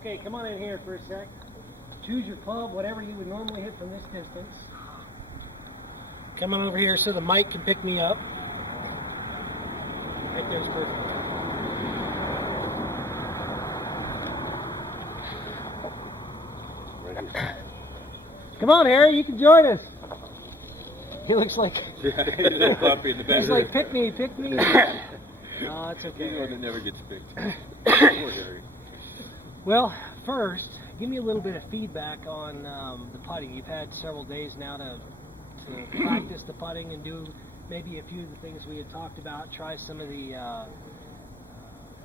Okay, come on in here for a sec. Choose your club, whatever you would normally hit from this distance. Come on over here so the mic can pick me up. Right there's perfect. Come on, Harry, you can join us. He looks like He's a little puppy in the back. he's like, pick me. No, it's okay. He's the one that never gets picked. Poor Harry. Well, first, give me a little bit of feedback on the putting. You've had several days now to practice the putting and do maybe a few of the things we had talked about, try some of the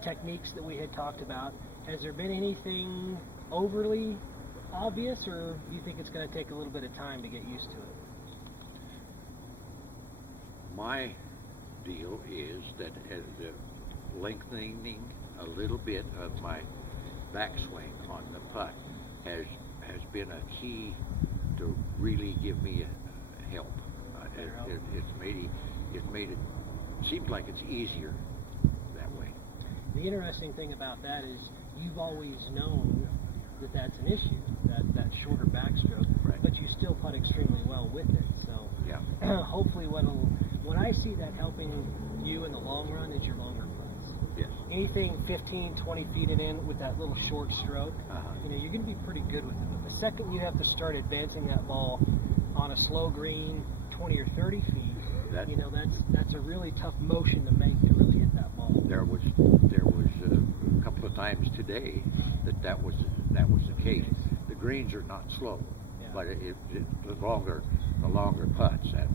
techniques that we had talked about. Has there been anything overly obvious, or do you think it's going to take a little bit of time to get used to it? My deal is that the lengthening a little bit of my backswing on the putt has been a key to really give me a help. It's made it seems like it's easier that way. The interesting thing about that is you've always known that that's an issue, that shorter backstroke, right. But you still putt extremely well with it. So yeah. Hopefully when I see that helping you in the long run is your longer putts. Yes. Anything 15, 20 feet it in with that little short stroke, you're going to be pretty good with it. But the second you have to start advancing that ball on a slow green, 20 or 30 feet, that's a really tough motion to make to really hit that ball. There was a couple of times today that was the case. The greens are not slow, but the longer putts that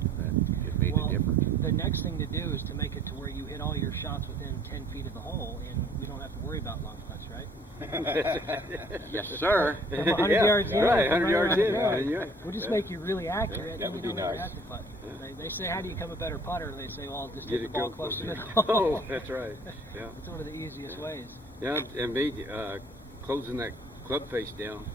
it made a difference. The next thing to do is to make it to where you hit all your shots within 10 feet of the hole, and we don't have to worry about long putts, right? Yes, sir. From 100 yards in, right, 100 yards in. We'll just make you really accurate, that and you would be don't ever nice. have to putt. They say, how do you become a better putter? And they say, well, just Get hit the it ball go closer to the closer. hole. Oh, that's right. Yeah. It's one of the easiest ways. Yeah, and me closing that club face down,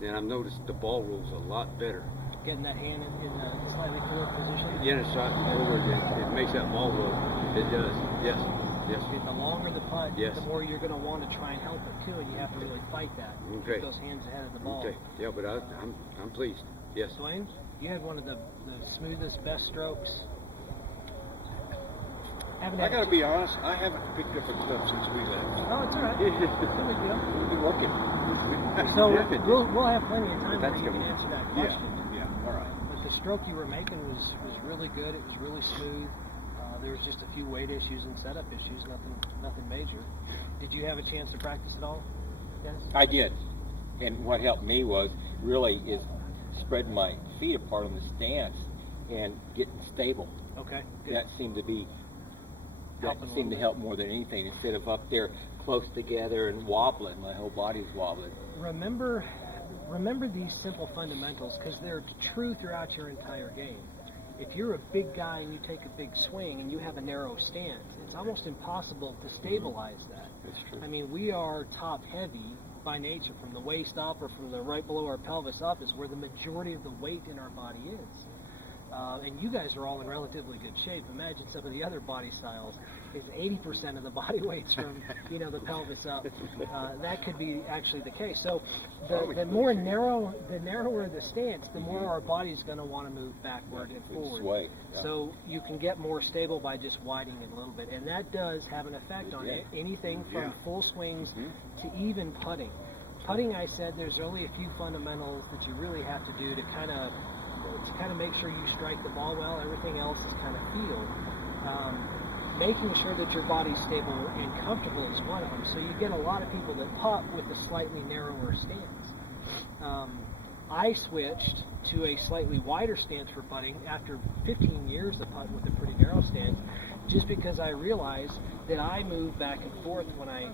then I've noticed the ball rolls a lot better. Getting that hand in a slightly forward position. Yeah, it's shot forward. It makes that ball roll. It does. Yes. Yes. The longer the putt, Yes. the more you're going to want to try and help it too, and you have to really fight that. Okay. Keep those hands ahead of the ball. Okay. Yeah, but I'm pleased. Yes. Dwayne, you had one of the smoothest, best strokes. I got to be honest, I haven't picked up a club since we left. Oh, it's all right. No big deal. We've been working. So we'll have plenty of time That's where you can good. answer that question. Yeah, all right. But the stroke you were making was really good. It was really smooth. There was just a few weight issues and setup issues, nothing major. Did you have a chance to practice at all, Dennis? I did, and what helped me was really is spreading my feet apart on the stance and getting stable. Okay. Good. That seemed Helping a to little help more than anything. Instead of up there close together and wobbling, my whole body was wobbling. Remember these simple fundamentals because they're true throughout your entire game. If you're a big guy and you take a big swing and you have a narrow stance, it's almost impossible to stabilize that. That's true. I mean, we are top heavy by nature. From the waist up or from the right below our pelvis up is where the majority of the weight in our body is. And you guys are all in relatively good shape. Imagine some of the other body styles is 80% of the body weight's from the pelvis up. That could be actually the case. So the narrower the stance, the more our body's going to want to move backward and forward. Sway. So you can get more stable by just widening it a little bit, and that does have an effect on anything from full swings to even putting. Putting, I said, there's only a few fundamentals that you really have to do to kind of make sure you strike the ball well. Everything else is kind of feel. Making sure that your body's stable and comfortable is one of them. So you get a lot of people that putt with a slightly narrower stance. I switched to a slightly wider stance for putting after 15 years of putting with a pretty narrow stance, just because I realized that I move back and forth when I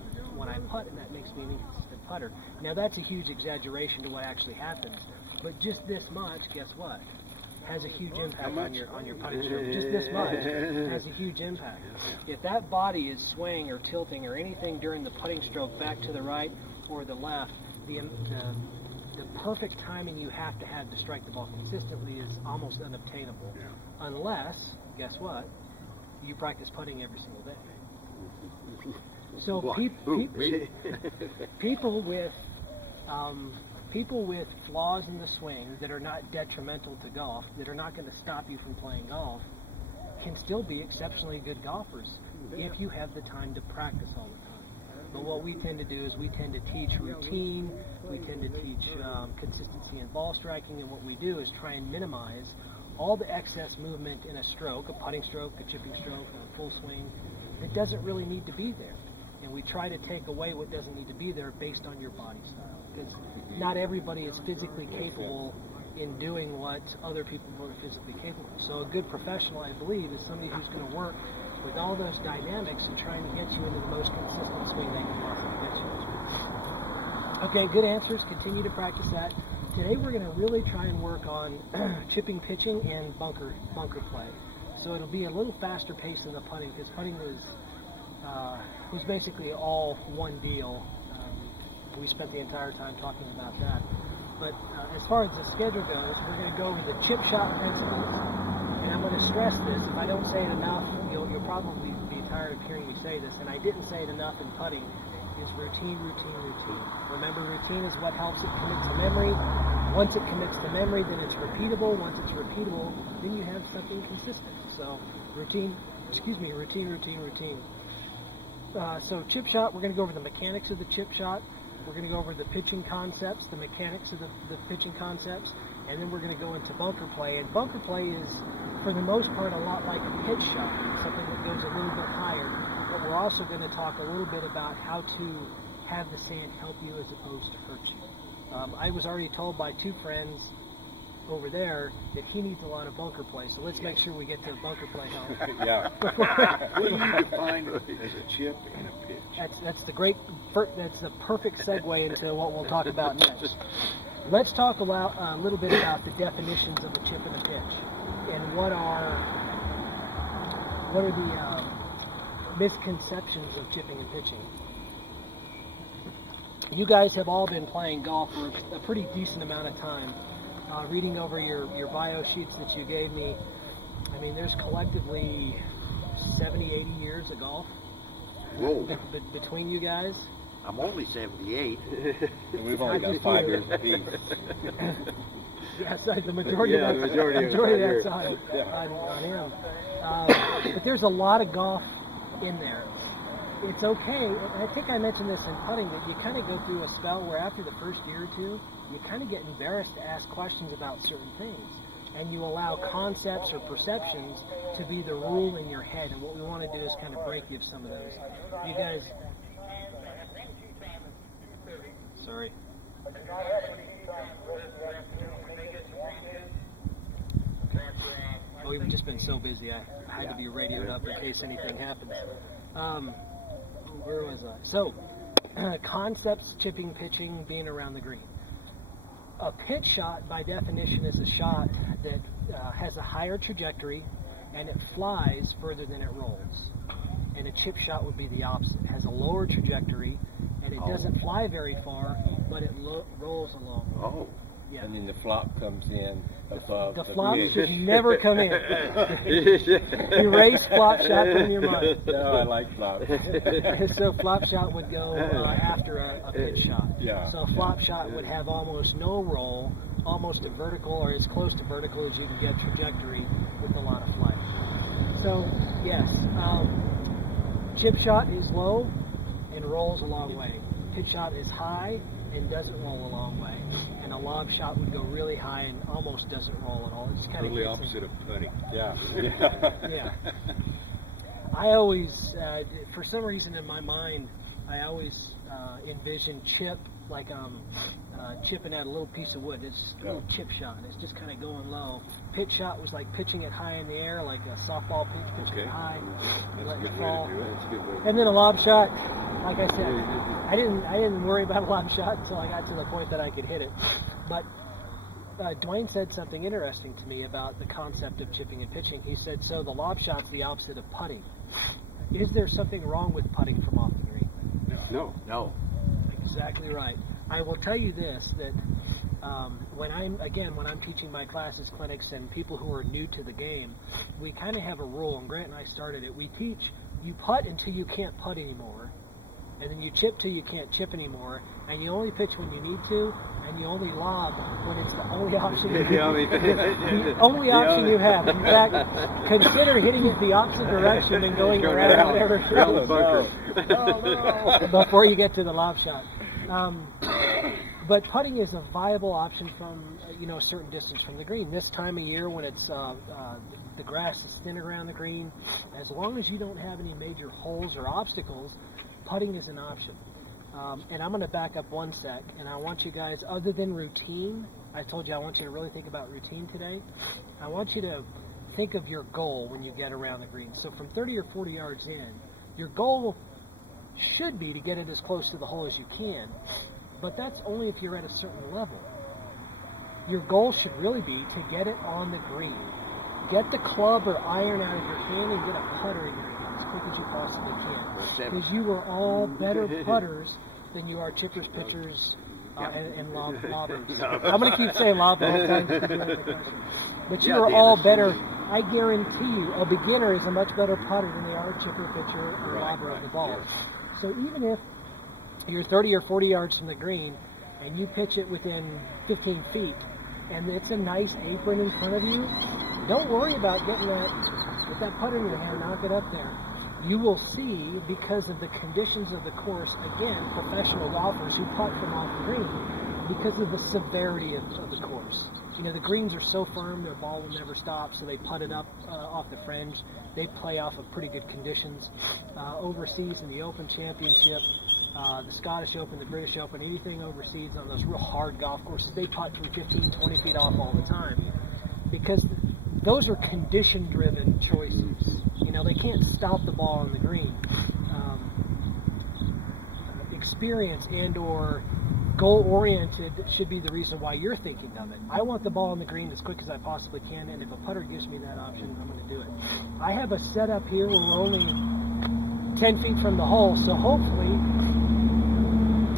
putt, and that makes me an instant putter. Now that's a huge exaggeration to what actually happens, but just this much, guess what? Has a huge impact on your putting stroke. Just this much has a huge impact. If that body is swaying or tilting or anything during the putting stroke back to the right or the left, the perfect timing you have to strike the ball consistently is almost unobtainable. Unless, guess what? You practice putting every single day. So people with People with flaws in the swing that are not detrimental to golf, that are not going to stop you from playing golf, can still be exceptionally good golfers if you have the time to practice all the time. But what we tend to do is we tend to teach routine, we tend to teach consistency in ball striking, and what we do is try and minimize all the excess movement in a stroke, a putting stroke, a chipping stroke, a full swing, that doesn't really need to be there. And we try to take away what doesn't need to be there based on your body style. Because not everybody is physically capable in doing what other people are physically capable. So a good professional, I believe, is somebody who's going to work with all those dynamics and trying to get you into the most consistent swing they can offer get you. Okay, good answers. Continue to practice that. Today we're going to really try and work on chipping, pitching, and bunker play. So it'll be a little faster pace than the putting, because putting was basically all one deal. We spent the entire time talking about that. But as far as the schedule goes, we're going to go over the chip shot principles. And I'm going to stress this. If I don't say it enough, you'll probably be tired of hearing me say this. And I didn't say it enough in putting, is routine, routine, routine. Remember, routine is what helps it commit to memory. Once it commits to memory, then it's repeatable. Once it's repeatable, then you have something consistent. So routine, routine, routine, routine. So chip shot, we're going to go over the mechanics of the chip shot. We're going to go over the pitching concepts, the mechanics of the pitching concepts, and then we're going to go into bunker play. And bunker play is, for the most part, a lot like a pitch shot. It's something that goes a little bit higher. But we're also going to talk a little bit about how to have the sand help you as opposed to hurt you. I was already told by two friends over there that he needs a lot of bunker play. So let's make sure we get to bunker play help. Yeah. What do you define as a chip and a pitch? That's the perfect segue into what we'll talk about next. Let's talk about a little bit about the definitions of a chip and a pitch, and what are the misconceptions of chipping and pitching. You guys have all been playing golf for a pretty decent amount of time. Reading over your bio sheets that you gave me, I mean, there's collectively 70, 80 years of golf between you guys. I'm only 78. And we've only got 5 years apiece. Yeah, so the majority of that's on him. But there's a lot of golf in there. It's okay. I think I mentioned this in putting, that you kind of go through a spell where after the first year or two, you kind of get embarrassed to ask questions about certain things. And you allow concepts or perceptions to be the rule in your head. And what we want to do is kind of break you of some of those. You guys... Sorry. Oh, we've just been so busy. I had to be radioed up in case anything happens. Where was I? So, concepts, chipping, pitching, being around the green. A pitch shot, by definition, is a shot that has a higher trajectory and it flies further than it rolls. And a chip shot would be the opposite. It has a lower trajectory and it doesn't fly very far, but it rolls along. Oh. Yeah. And then the flop comes in above. The flop should never come in. Erase flop shot from your mind. No, I like flops. So flop shot would go after a pitch shot. Yeah. So a flop shot would have almost no roll, almost a vertical or as close to vertical as you can get trajectory with a lot of flight. So yes, chip shot is low and rolls a long way. Pitch shot is high and doesn't roll a long way. And a lob shot would go really high and almost doesn't roll at all. It's kind Totally of opposite of putting. Yeah. Yeah. I always, for some reason in my mind, I always envision chip like chipping at a little piece of wood. It's a little chip shot. It's just kind of going low. Pitch shot was like pitching it high in the air, like a softball pitch, pitching it high, letting it fall. And then a lob shot, like I said, I didn't worry about a lob shot until I got to the point that I could hit it. But Dwayne said something interesting to me about the concept of chipping and pitching. He said, so the lob shot's the opposite of putting. Is there something wrong with putting from off the green? No. Exactly right. I will tell you this, that when I'm teaching my classes, clinics, and people who are new to the game, we kind of have a rule, and Grant and I started it. We teach you putt until you can't putt anymore, and then you chip till you can't chip anymore, and you only pitch when you need to, and you only lob when it's the only option you the only option you have. In fact, consider hitting it the opposite direction and going around whatever before you get to the lob shot. But putting is a viable option from a certain distance from the green. This time of year when it's the grass is thin around the green, as long as you don't have any major holes or obstacles, putting is an option. And I'm going to back up one sec, and I want you guys, other than routine, I told you I want you to really think about routine today. I want you to think of your goal when you get around the green. So from 30 or 40 yards in, your goal should be to get it as close to the hole as you can, but that's only if you're at a certain level. Your goal should really be to get it on the green. Get the club or iron out of your hand and get a putter in your hand as quick as you possibly can. Because you are all better putters than you are chippers, pitchers, and lobbers. I'm going to keep saying lob the whole time. But you are all better. I guarantee you, a beginner is a much better putter than they are a chipper, pitcher, or lobber of the ball. So even if you're 30 or 40 yards from the green and you pitch it within 15 feet and it's a nice apron in front of you, don't worry about getting that, with that putter in your hand, knock it up there. You will see, because of the conditions of the course, again, professional golfers who putt from off the green, because of the severity of the course. The greens are so firm, their ball will never stop, so they putt it up off the fringe. They play off of pretty good conditions. Overseas in the Open Championship, the Scottish Open, the British Open, anything overseas on those real hard golf courses, they putt from 15, 20 feet off all the time. Because those are condition-driven choices. They can't stop the ball on the green. Experience and or goal-oriented should be the reason why you're thinking of it. I want the ball on the green as quick as I possibly can, and if a putter gives me that option, I'm going to do it. I have a setup here where we're only 10 feet from the hole, so hopefully,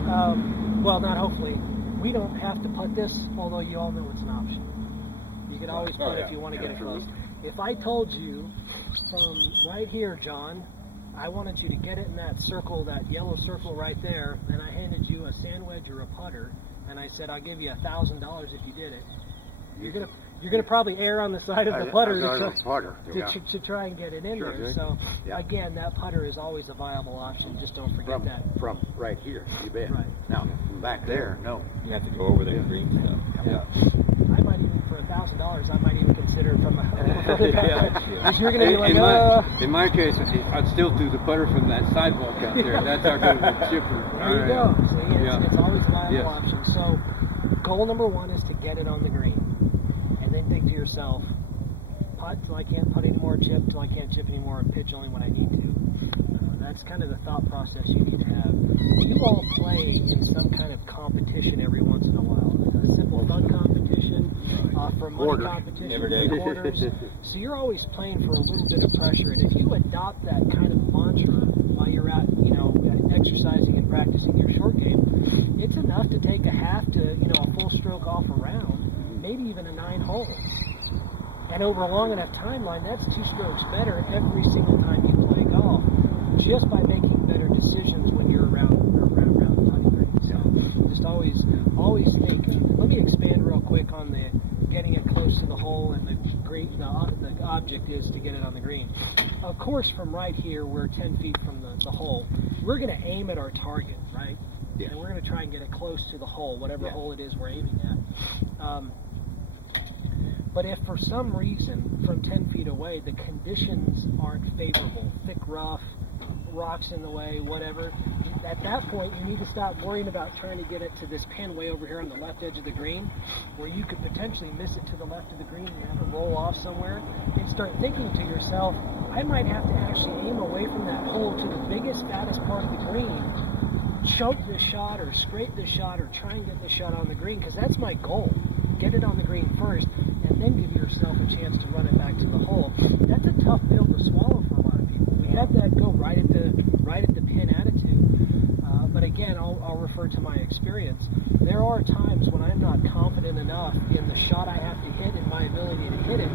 not hopefully, we don't have to putt this, although you all know it's an option. You can always putt if you want to get it close. If I told you from right here, John, I wanted you to get it in that circle, that yellow circle right there, and I handed you a sand wedge or a putter, and I said, I'll give you $1,000 if you did it. You're gonna probably err on the side of the putter to try and get it in there. So again, that putter is always a viable option. Just don't forget that. From right here, you bet. Right. Now, from back there, no. You have to go over the green stuff. Yeah. I might even, for $1,000, I might even consider from because you're gonna be like, in my case, I'd still do the putter from that sidewalk out there. That's how good of a chipper. There you go. See, it's always a viable option. So, goal number one is to get it on the green. And then think to yourself, putt till I can't putt anymore, chip till I can't chip anymore, and pitch only when I need to. That's kind of the thought process you need to have. You all play in some kind of competition every once in a while. A simple fun competition, for money competition, quarters. So you're always playing for a little bit of pressure. And if you adopt that kind of mantra while you're out, exercising and practicing your short game, it's enough to take a half to, a full stroke off a round, maybe even a 9 holes. And over a long enough timeline, that's 2 strokes better every single time you play golf, just by making better decisions when you're around the putting green. So just always think. Let me expand real quick on the getting it close to the hole, and the object is to get it on the green. Of course, from right here, we're 10 feet from the hole. We're going to aim at our target, right? Yes. And we're going to try and get it close to the hole, whatever hole it is we're aiming at. But if for some reason, from 10 feet away, the conditions aren't favorable, thick rough, rocks in the way, whatever, at that point you need to stop worrying about trying to get it to this pin way over here on the left edge of the green, where you could potentially miss it to the left of the green and have to roll off somewhere, and start thinking to yourself, I might have to actually aim away from that hole to the biggest, fattest part of the green, choke this shot or scrape this shot or try and get this shot on the green, because that's my goal. Get it on the green first, and then give yourself a chance to run it back to the hole. That's a tough pill to swallow for a lot of people. We have that go right at the pin attitude. But again, I'll refer to my experience. There are times when I'm not confident enough in the shot I have to hit and my ability to hit it,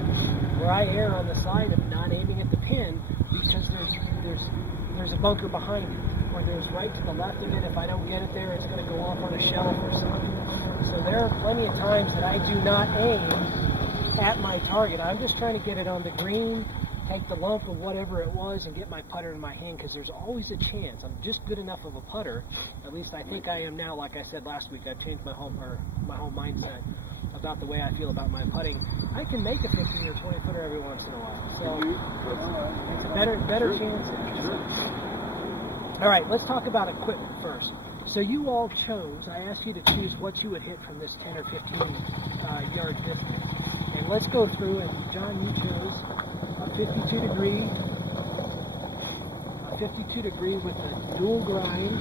where I err on the side of not aiming at the pin because there's a bunker behind it, or there's right to the left of it. If I don't get it there, it's going to go off on a shelf or something. So there are plenty of times that I do not aim at my target. I'm just trying to get it on the green, take the lump of whatever it was, and get my putter in my hand, because there's always a chance. I'm just good enough of a putter. At least I think I am now. Like I said last week, I've changed my whole mindset about the way I feel about my putting. I can make a 15 or 20 footer every once in a while. So it's a better chance. All right, let's talk about equipment first. So you all chose, I asked you to choose what you would hit from this 10 or 15 yard distance. And let's go through, and John, you chose a 52 degree with a dual grind.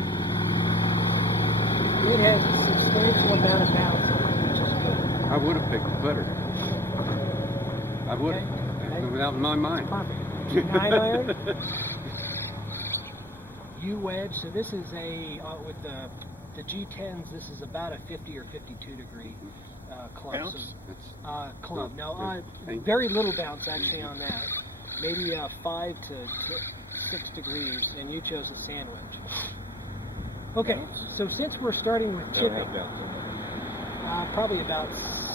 It has a substantial amount of bounce, which is good. I would have picked the putter. I would have. Okay. Without in my mind. 9 iron. U wedge. So this is a with the G10s. This is about a 50 or 52 degree club. Bounce? So, club. No, Thank- very little bounce actually on that. Maybe 5 to 6 degrees, and you chose a sandwich. Okay, so since we're starting with I don't have chipping, bounce on it. probably about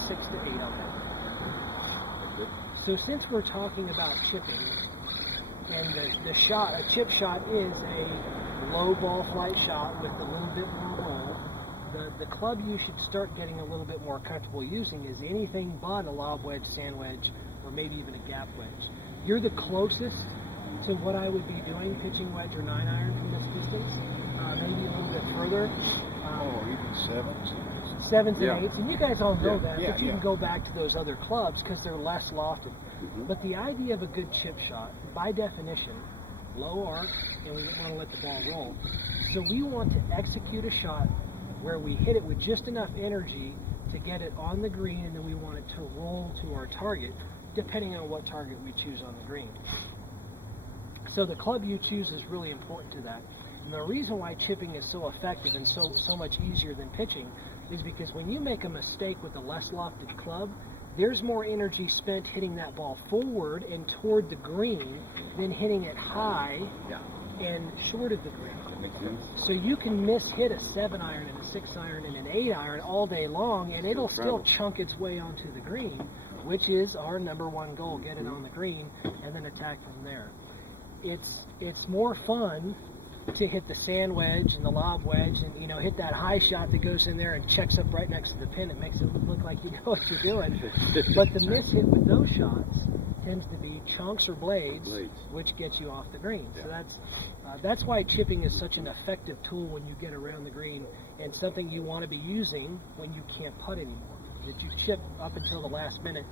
6 to 8 on that. Good. So since we're talking about chipping, and the shot, a chip shot is a low ball flight shot with a little bit more roll. The club you should start getting a little bit more comfortable using is anything but a lob wedge, sand wedge, or maybe even a gap wedge. You're the closest to what I would be doing, pitching wedge or 9 iron from this distance, maybe a little bit further. Even sevens. 7s and Yeah. 8s, and you guys all know that, Yeah, but you yeah. can go back to those other clubs because they're less lofted. But the idea of a good chip shot, by definition, low arc, and we want to let the ball roll. So we want to execute a shot where we hit it with just enough energy to get it on the green, and then we want it to roll to our target, depending on what target we choose on the green. So the club you choose is really important to that. And the reason why chipping is so effective and so much easier than pitching is because when you make a mistake with a less lofted club, there's more energy spent hitting that ball forward and toward the green than hitting it high and short of the green. That makes sense. So you can miss-hit a 7 iron and a 6 iron and an 8 iron all day long, and it'll still chunk its way onto the green, which is our number one goal: get it on the green and then attack from there. It's more fun to hit the sand wedge and the lob wedge and hit that high shot that goes in there and checks up right next to the pin. It makes it look like you know what you're doing. But the miss hit with those shots tends to be chunks or blades. Which gets you off the green. So that's why chipping is such an effective tool when you get around the green, and something you want to be using when you can't putt anymore. That you chip up until the last minute.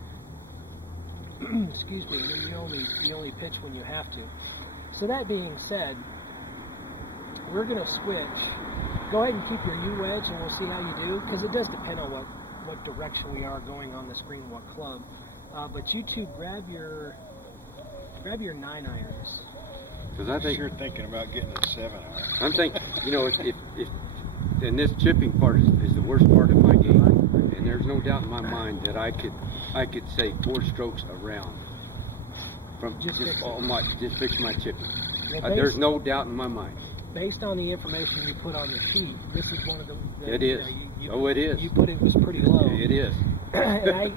Excuse me. And then you only pitch when you have to. So that being said, we're going to switch. Go ahead and keep your U wedge, and we'll see how you do, because it does depend on what direction we are going on the screen, what club. But you two grab your 9 irons. Because I think You're thinking about getting a 7 iron. I'm thinking, if and this chipping part is the worst part of my game, and there's no doubt in my mind that I could say 4 strokes around from just fix my chipping. Well, There's no doubt in my mind. Based on the information you put on the sheet, this is one of the It is. It is. You put it was pretty low. It is. And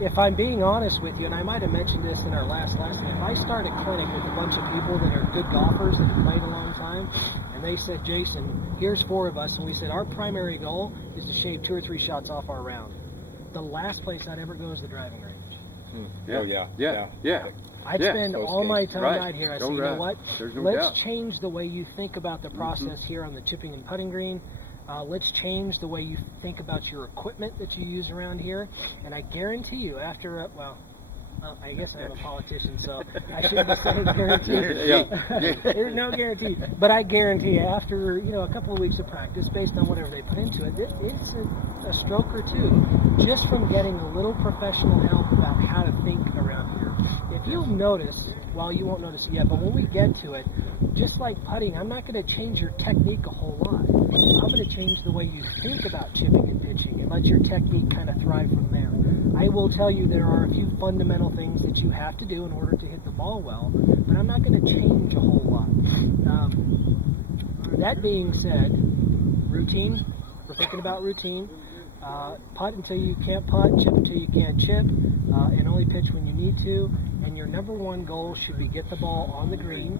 if I'm being honest with you, and I might have mentioned this in our last lesson, if I start a clinic with a bunch of people that are good golfers that have played a long time, and they said, Jason, here's 4 of us, and we said our primary goal is to shave 2 or 3 shots off our round. The last place I'd ever go is the driving range. Oh yeah. I'd spend all my time right here. I say, you know what? There's no Let's doubt. change the way you think about the process here on the chipping and putting green. Let's change the way you think about your equipment that you use around here. And I guarantee you, after, I guess I'm a politician, so I shouldn't be saying guarantee. There's no guarantee. But I guarantee after, a couple of weeks of practice, based on whatever they put into it, it's a stroke or 2 just from getting a little professional help about how to think around here. If you'll notice, well, you won't notice it yet, but when we get to it, just like putting, I'm not going to change your technique a whole lot. I'm going to change the way you think about chipping and pitching and let your technique kind of thrive from there. I will tell you there are a few fundamental things that you have to do in order to hit the ball well, but I'm not going to change a whole lot. That being said, routine. We're thinking about routine. Putt until you can't putt, chip until you can't chip, and only pitch when you need to. And your number one goal should be get the ball on the green.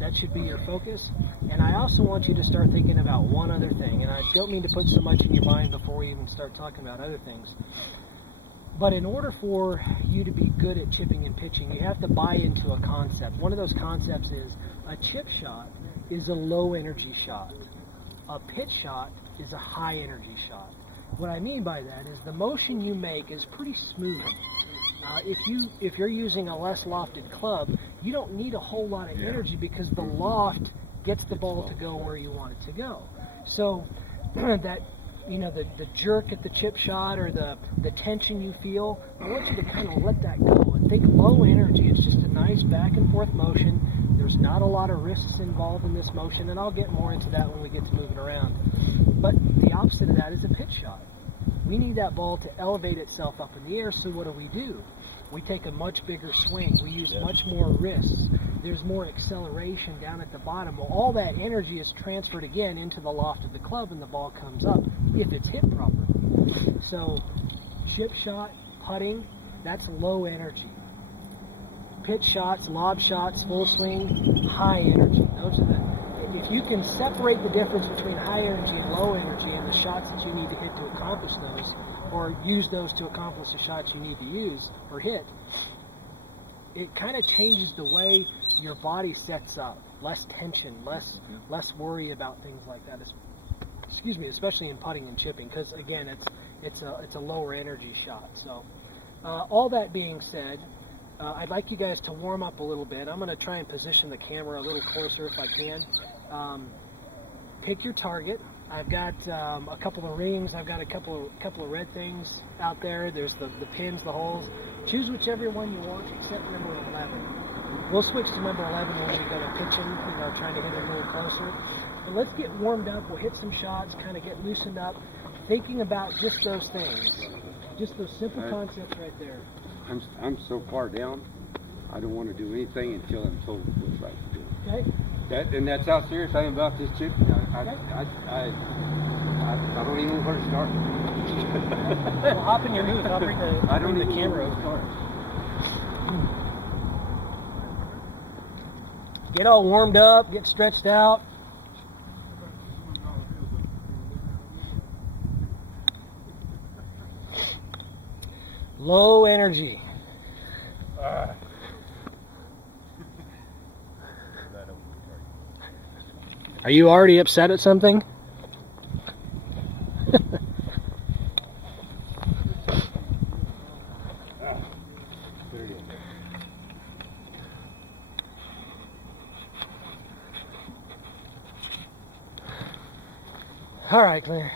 That should be your focus. And I also want you to start thinking about one other thing. And I don't mean to put so much in your mind before we even start talking about other things. But in order for you to be good at chipping and pitching, you have to buy into a concept. One of those concepts is a chip shot is a low energy shot. A pitch shot is a high energy shot. What I mean by that is the motion you make is pretty smooth. If you're using a less lofted club, you don't need a whole lot of energy because the loft gets the ball to go where you want it to go. So that, the jerk at the chip shot or the tension you feel, I want you to kind of let that go and think low energy. It's just a nice back and forth motion. There's not a lot of risks involved in this motion, and I'll get more into that when we get to moving around. But the opposite of that is a pitch shot. We need that ball to elevate itself up in the air, so what do? We take a much bigger swing. We use much more risks. There's more acceleration down at the bottom. Well, all that energy is transferred again into the loft of the club, and the ball comes up if it's hit properly. So chip shot, putting, that's low energy. Pitch shots, lob shots, full swing, high energy. Those are if you can separate the difference between high energy and low energy and the shots that you need to hit to accomplish those, or use those to accomplish the shots you need to use or hit, it kind of changes the way your body sets up. Less tension, less worry about things like that. Especially in putting and chipping, because again, it's a lower energy shot. So, all that being said, I'd like you guys to warm up a little bit. I'm going to try and position the camera a little closer if I can. Pick your target. I've got a couple of rings. I've got a couple of red things out there. There's the pins, the holes. Choose whichever one you want, except number 11. We'll switch to number 11 when we go to pitching. Trying to hit it a little closer. But let's get warmed up. We'll hit some shots, kind of get loosened up, thinking about just those things, just those simple concepts right there. I'm so far down, I don't want to do anything until I'm told what I do. Okay. That's how serious I am about this chip. I don't even know where to start. Well, hop in your booth. I'll bring the camera over. Get all warmed up, get stretched out. Low energy. Are you already upset at something? All right, Claire.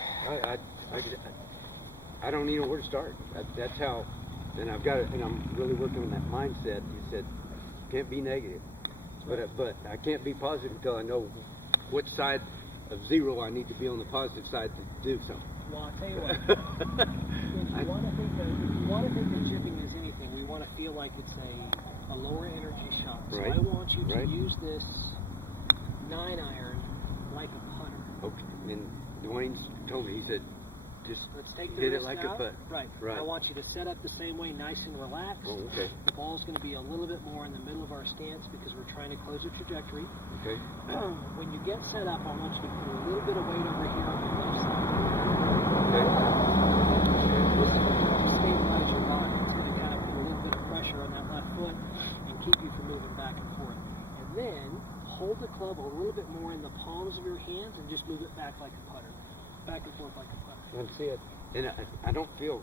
I don't even know where to start. That's how, and I'm really working on that mindset. You said, can't be negative, but I can't be positive until I know which side of zero I need to be on the positive side to do something. Well, I'll tell you what. If you want to think that chipping is anything, we want to feel like it's a lower energy shot. So Right. I want you to Right. use this 9-iron like a putter. Okay. And Dwayne's told me, he said, just Let's take the hit it wrist like out. a putt. Right. Right. I want you to set up the same way, nice and relaxed. Oh, okay. The ball's going to be a little bit more in the middle of our stance because we're trying to close the trajectory. Okay. When you get set up, I want you to put a little bit of weight over here on the left side. Okay. This is going to stabilize your body. It's going to kind of put a little bit of pressure on that left foot and keep you from moving back and forth. And then hold the club a little bit more in the palms of your hands and just move it back like a putter. Back and forth like a putter. That's it. And I don't feel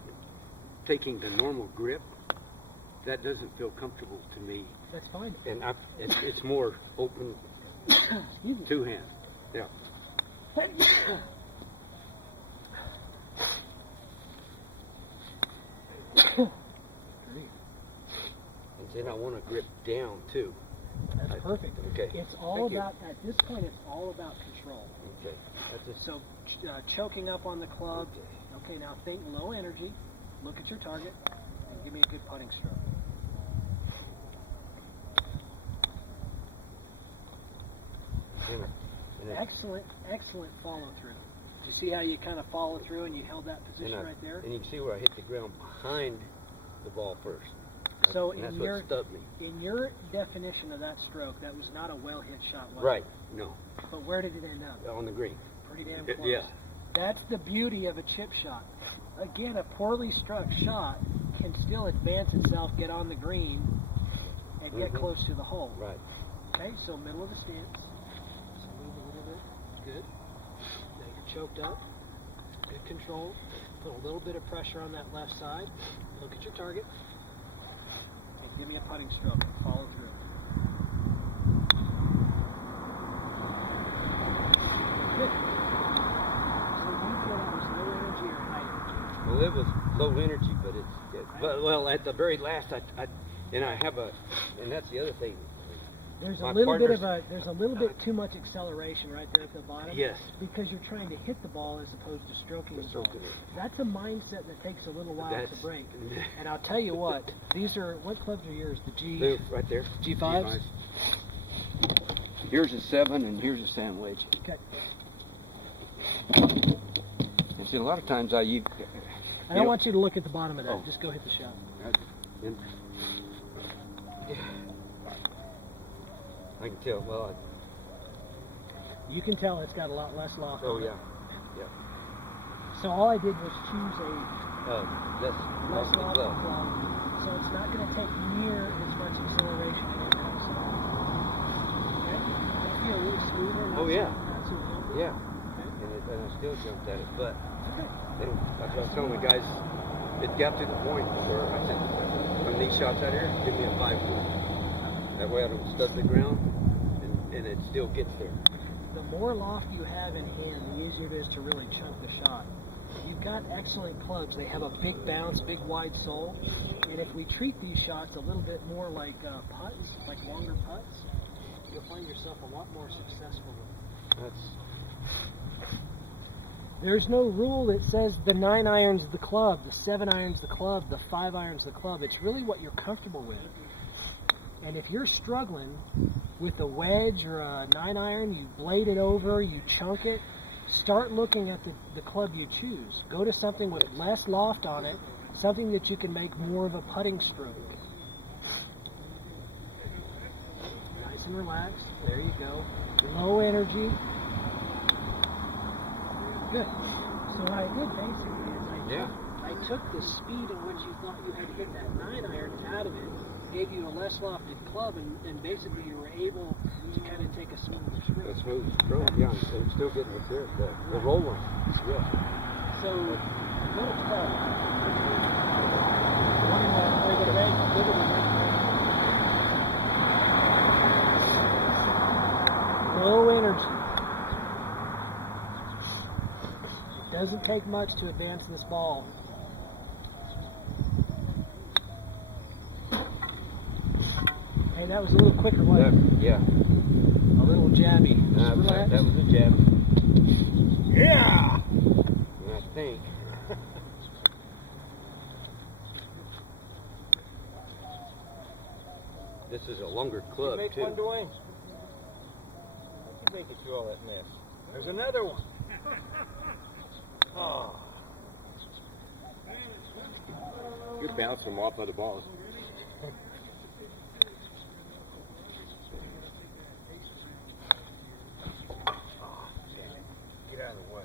taking the normal grip. That doesn't feel comfortable to me. That's fine. And it's more open, Excuse me. two hands. Yeah. And then I want to grip down too. That's perfect. Okay. It's all Thank you. about, at this point, it's all about control. Okay. That's just So choking up on the club. Okay, now think low energy. Look at your target and give me a good putting stroke. Excellent follow through. Do you see how you kind of follow through and you held that position right there? And you can see where I hit the ground behind the ball first. So And that's in what stubbed me. your definition of that stroke, that was not a well hit shot, was Right. it? No. But where did it end up? On the green. Pretty damn Yeah. close. Yeah. That's the beauty of a chip shot. Again, a poorly struck shot can still advance itself, get on the green, and get Mhm. close to the hole. Right. Okay, so middle of the stance. So move a little bit. Good. Now you're choked up. Good control. Put a little bit of pressure on that left side. Look at your target. And give me a putting stroke. Follow through. Good. So you feel that was low energy or high energy? Well, it was low energy, but well, at the very last, and that's the other thing. There's a My little bit partner's- of there's a little bit too much acceleration right there at the bottom. Yes. Because you're trying to hit the ball as opposed to stroking the ball. Stroking it. That's a mindset that takes a little while to That's- break. And I'll tell you what, what clubs are yours? The G There, right there. G5s? Here's a 7 and here's a sandwich. Okay. And see, a lot of times I use. I don't want you to look at the bottom of that. Oh. Just go hit the shot. I can tell. Well, You can tell it's got a lot less loft. oh on it. yeah. So all I did was choose a That's less the loft glove. club. So it's not going to take near as much acceleration to impact someone. Okay? I feel really smoother. Not Oh, yeah. Not so bumpy. Yeah. Okay. And I still jumped at it, but Okay. that's what I was telling the guys. It got to the point where I said, "From these shots out here, give me a 5-wood. That way I don't stub the ground, and it still gets there." The more loft you have in hand, the easier it is to really chunk the shot. You've got excellent clubs. They have a big bounce, big wide sole. And if we treat these shots a little bit more like putts, like longer putts, you'll find yourself a lot more successful with it. There's no rule that says the 9 iron's the club, the 7 iron's the club, the 5 iron's the club. It's really what you're comfortable with. And if you're struggling with a wedge or a 9 iron, you blade it over, you chunk it, start looking at the club you choose. Go to something with less loft on it, something that you can make more of a putting stroke. Nice and relaxed. There you go. Low energy. Good. So what I did basically is I took the speed in which you thought you had to hit that 9 iron out of it, gave you a less lofted club, and basically you were able to kind of take a smoother stroke. That's smooth stroke, yeah. I'm still getting it there. The rolling. Yeah. So go to club. One in the red, good in the red. Low energy. It doesn't take much to advance this ball. Hey, that was a little quicker, wasn't it? Yeah. A little jabby. Just relax. That was a jab. Yeah! I think. This is a longer club, Make too. one, Dwayne. You make it through all that mess. There's another one. Oh. You're bouncing them off other balls. Get out of the way.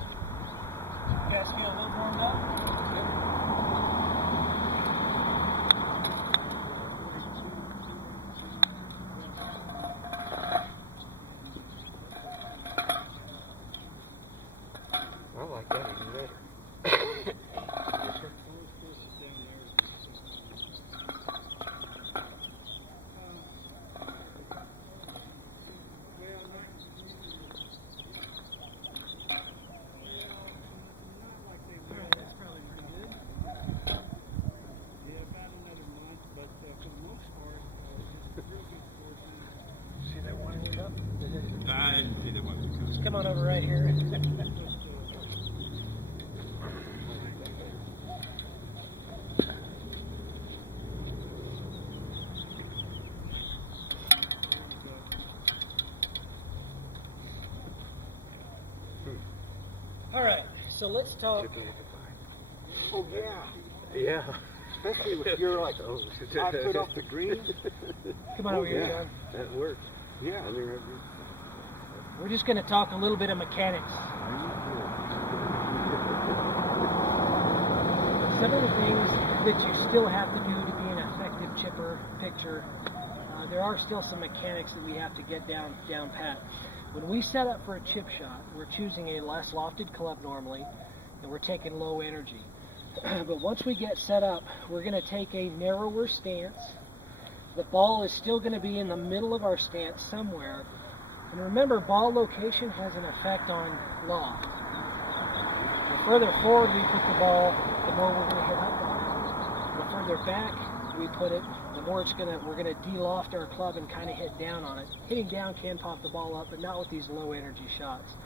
You guys feel a little warmed up? So let's talk. Oh, yeah. Yeah. Especially if you're like, I put off the green. Come on over here, yeah. John. That works. Yeah. I mean, We're just going to talk a little bit of mechanics. Some of the things that you still have to do to be an effective chipper pitcher, there are still some mechanics that we have to get down pat. When we set up for a chip shot, we're choosing a less lofted club normally, and we're taking low energy. But once we get set up, we're going to take a narrower stance. The ball is still going to be in the middle of our stance somewhere. And remember, ball location has an effect on loft. The further forward we put the ball, the more we're going to hit up on it. The further back we put it, the more we're going to de-loft our club and kind of hit down on it. Hitting down can pop the ball up, but not with these low energy shots.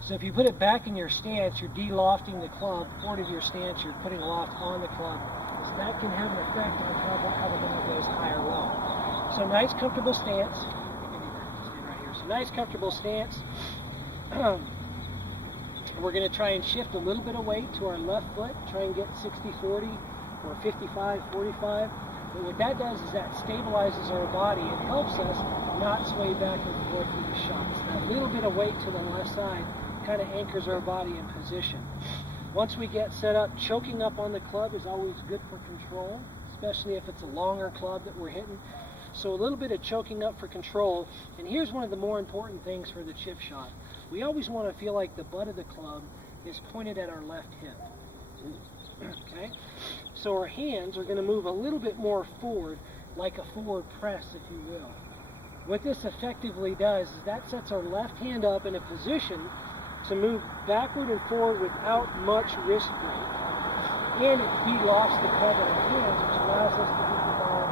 So if you put it back in your stance, you're de-lofting the club. Forward of your stance, you're putting loft on the club. So that can have an effect on how the ball goes high or low. So nice, comfortable stance. Stand right here. So nice, comfortable stance. We're going to try and shift a little bit of weight to our left foot. Try and get 60-40 or 55-45. But what that does is that stabilizes our body and helps us not sway back and forth through the shots. That little bit of weight to the left side kind of anchors our body in position. Once we get set up, choking up on the club is always good for control, especially if it's a longer club that we're hitting. So a little bit of choking up for control. And here's one of the more important things for the chip shot. We always want to feel like the butt of the club is pointed at our left hip. Okay? So our hands are going to move a little bit more forward, like a forward press, if you will. What this effectively does is that sets our left hand up in a position to move backward and forward without much wrist break. And it de-lofts the club in our hands, which allows us to hit the ball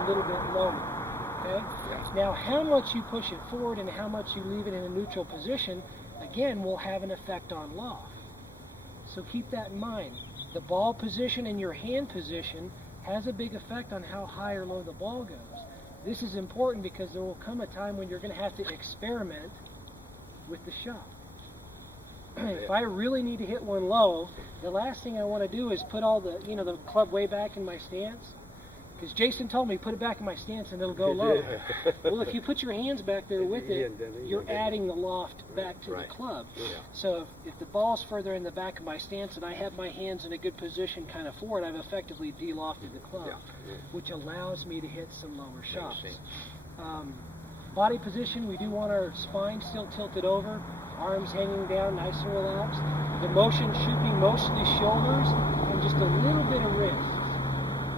a little bit lower. Okay? Yeah. Now, how much you push it forward and how much you leave it in a neutral position, again, will have an effect on loft. So keep that in mind. The ball position and your hand position has a big effect on how high or low the ball goes. This is important because there will come a time when you're going to have to experiment with the shot. If I really need to hit one low, the last thing I want to do is put all the club way back in my stance. Because Jason told me, put it back in my stance and it'll go low. Well, if you put your hands back there with it, you're adding the loft back to the club. So if the ball's further in the back of my stance and I have my hands in a good position kind of forward, I've effectively de-lofted the club, which allows me to hit some lower shots. Body position, we do want our spine still tilted over, arms hanging down, nice and relaxed. The motion should be mostly shoulders and just a little bit of wrist.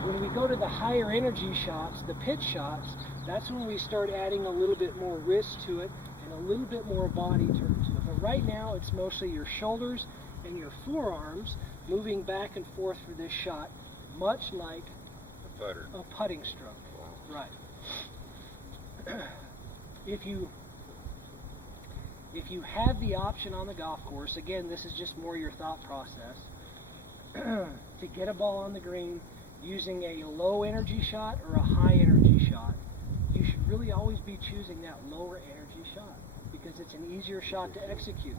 When we go to the higher energy shots, the pitch shots, that's when we start adding a little bit more wrist to it and a little bit more body turn to it. But right now, it's mostly your shoulders and your forearms moving back and forth for this shot, much like a putting stroke. Wow. Right. If you have the option on the golf course, again, this is just more your thought process, to get a ball on the green using a low energy shot or a high energy shot, you should really always be choosing that lower energy shot because it's an easier shot to execute.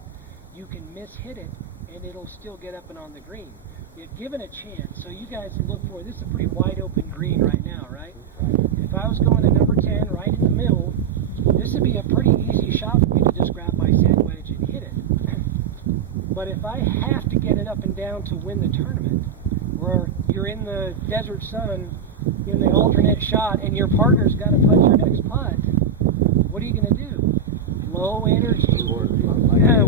You can miss-hit it and it'll still get up and on the green. If given a chance, so you guys look for, this is a pretty wide open green right now, right? If I was going to number 10 right in the middle, this would be a pretty easy shot for me to just grab my sand wedge and hit it. But if I have to get it up and down to win the tournament, where you're in the desert sun in the alternate shot and your partner's got to putt your next putt, what are you going to do? Low energy.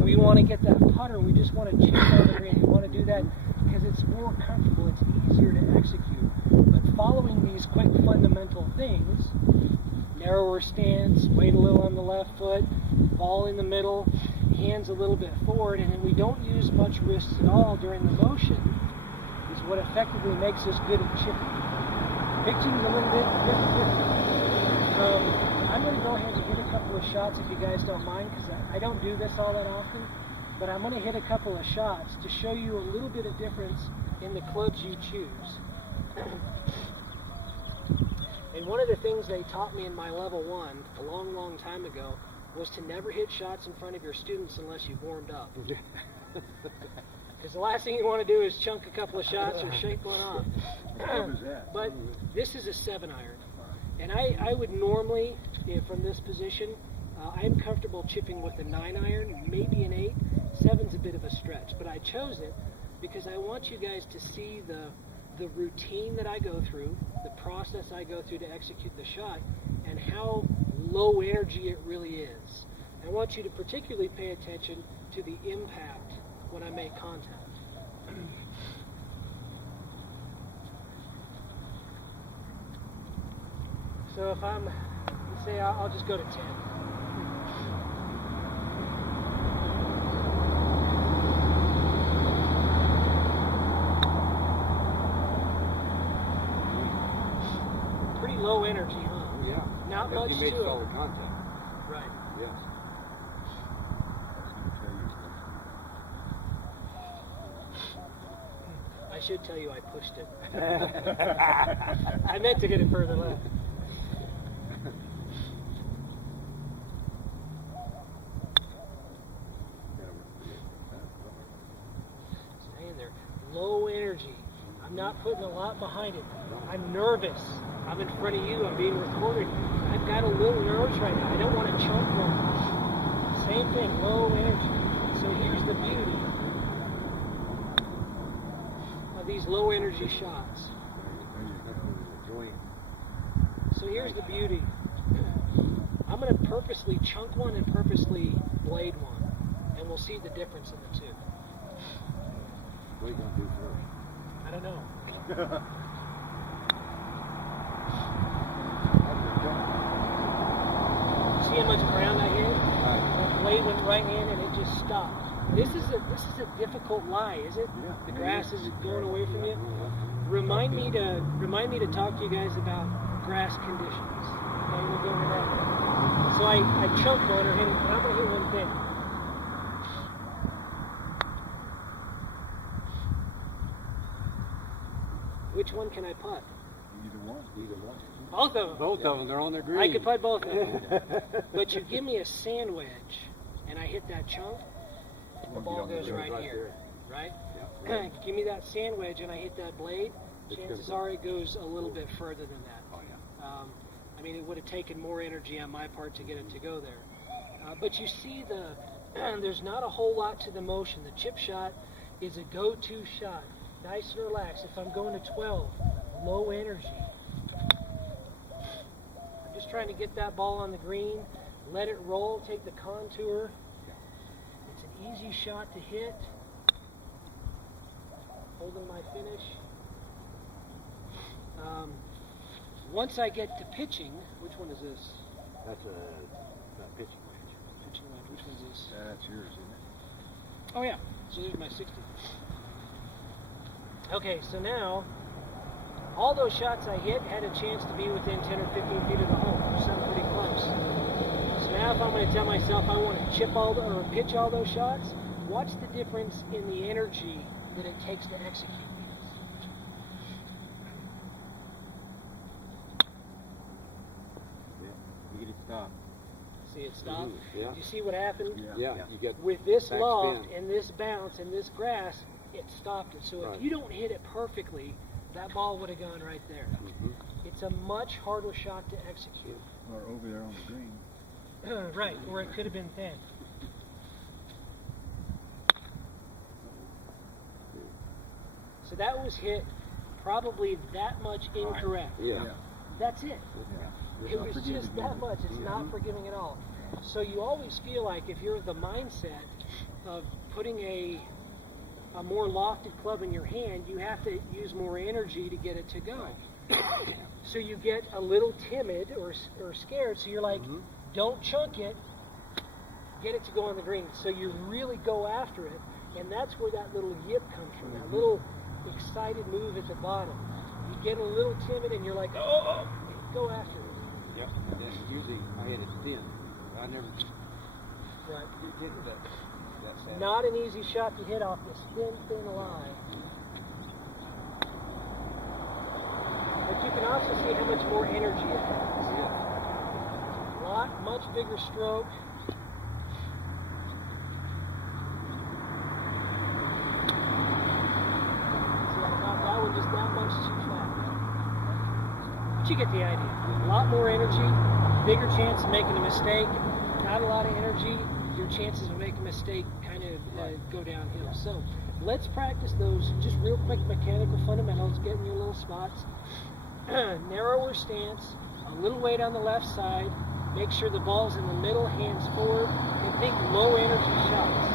We want to get that putter. We just want to chip on the green. We want to do that because it's more comfortable. It's easier to execute. But following these quick fundamental things, narrower stance, weight a little on the left foot, ball in the middle, hands a little bit forward, and then we don't use much wrists at all during the motion, is what effectively makes us good at chipping. Pitching's a little bit different. I'm going to go ahead and hit a couple of shots if you guys don't mind, because I don't do this all that often, but I'm going to hit a couple of shots to show you a little bit of difference in the clubs you choose. And one of the things they taught me in my level 1 a long, long time ago was to never hit shots in front of your students unless you've warmed up. Because the last thing you want to do is chunk a couple of shots or shake one off. But this is a 7-iron. And I would normally, from this position, I'm comfortable chipping with a 9-iron, maybe an 8. 7's a bit of a stretch. But I chose it because I want you guys to see the routine that I go through, the process I go through to execute the shot, and how low energy it really is. I want you to particularly pay attention to the impact when I make contact. So if I'm, let's say I'll just go to 10. Pretty low energy, huh? Yeah. Not much You made to it. solid contact. Right. Yes. I should tell you I pushed it. I meant to get it further left. Staying there. Low energy. I'm not putting a lot behind it. I'm nervous. I'm in front of you. I'm being recorded. I've got a little nerves right now. I don't want to chunk one. Same thing. Low energy. So here's the beauty of these low energy shots. So here's the beauty. I'm going to purposely chunk one and purposely blade one, and we'll see the difference in the two. What are you going to do first? I don't know. See how much ground I hit? The blade went right in and it just stopped. This is a difficult lie, is it? Yeah. The grass is going away from you. Remind me to talk to you guys about grass conditions. Okay, we'll go over that. So I chunked one or hit it, and I'm going to hit one thin. Which one can I putt? Either one. Both of them. Both of them, they're on their green. I could putt both of them. But you give me a sand wedge, and I hit that chunk, the ball goes right here, right? Yeah. Give me that sand wedge, and I hit that blade, chances are it goes a little bit further than that. Oh, yeah. I mean, it would have taken more energy on my part to get it to go there. But you see there's not a whole lot to the motion. The chip shot is a go-to shot. Nice and relaxed. If I'm going to 12, low energy. I'm just trying to get that ball on the green, let it roll, take the contour. It's an easy shot to hit. Holding my finish. Once I get to pitching, which one is this? That's a pitching wedge. Pitching wedge. Which one's this? That's yours, isn't it? Oh yeah. So there's my 60. Okay, so now all those shots I hit had a chance to be within 10 or 15 feet of the hole. They sound pretty close. So now if I'm going to tell myself I want to pitch all those shots, watch the difference in the energy that it takes to execute these. You get it stopped. See it stop? Yeah. You see what happened? Yeah, you get With this back loft spin. and this bounce and this grass, it stopped it. So Right. if you don't hit it perfectly, that ball would have gone right there. Mhm. It's a much harder shot to execute. Or over there on the green. Right, or it could have been thin. So that was hit probably that much incorrect. Yeah. That's it. Yeah. It was just that much. It's not forgiving at all. So you always feel like if you're the mindset of putting a more lofted club in your hand, you have to use more energy to get it to go. So you get a little timid or scared. So you're like, don't chunk it, get it to go on the green. So you really go after it, and that's where that little yip comes from. That little excited move at the bottom. You get a little timid, and you're like, oh, go after it. Yep. Yeah, usually I hit it thin. I never Right. get to that side. Not an easy shot to hit off this thin line. But you can also see how much more energy it has. Much bigger stroke. But you get the idea. A lot more energy, bigger chance of making a mistake. Not a lot of energy, your chances of making a mistake kind of go downhill. So let's practice those just real quick mechanical fundamentals, get in your little spots. Narrower stance, a little weight on the left side, make sure the ball's in the middle, hands forward, and think low energy shots.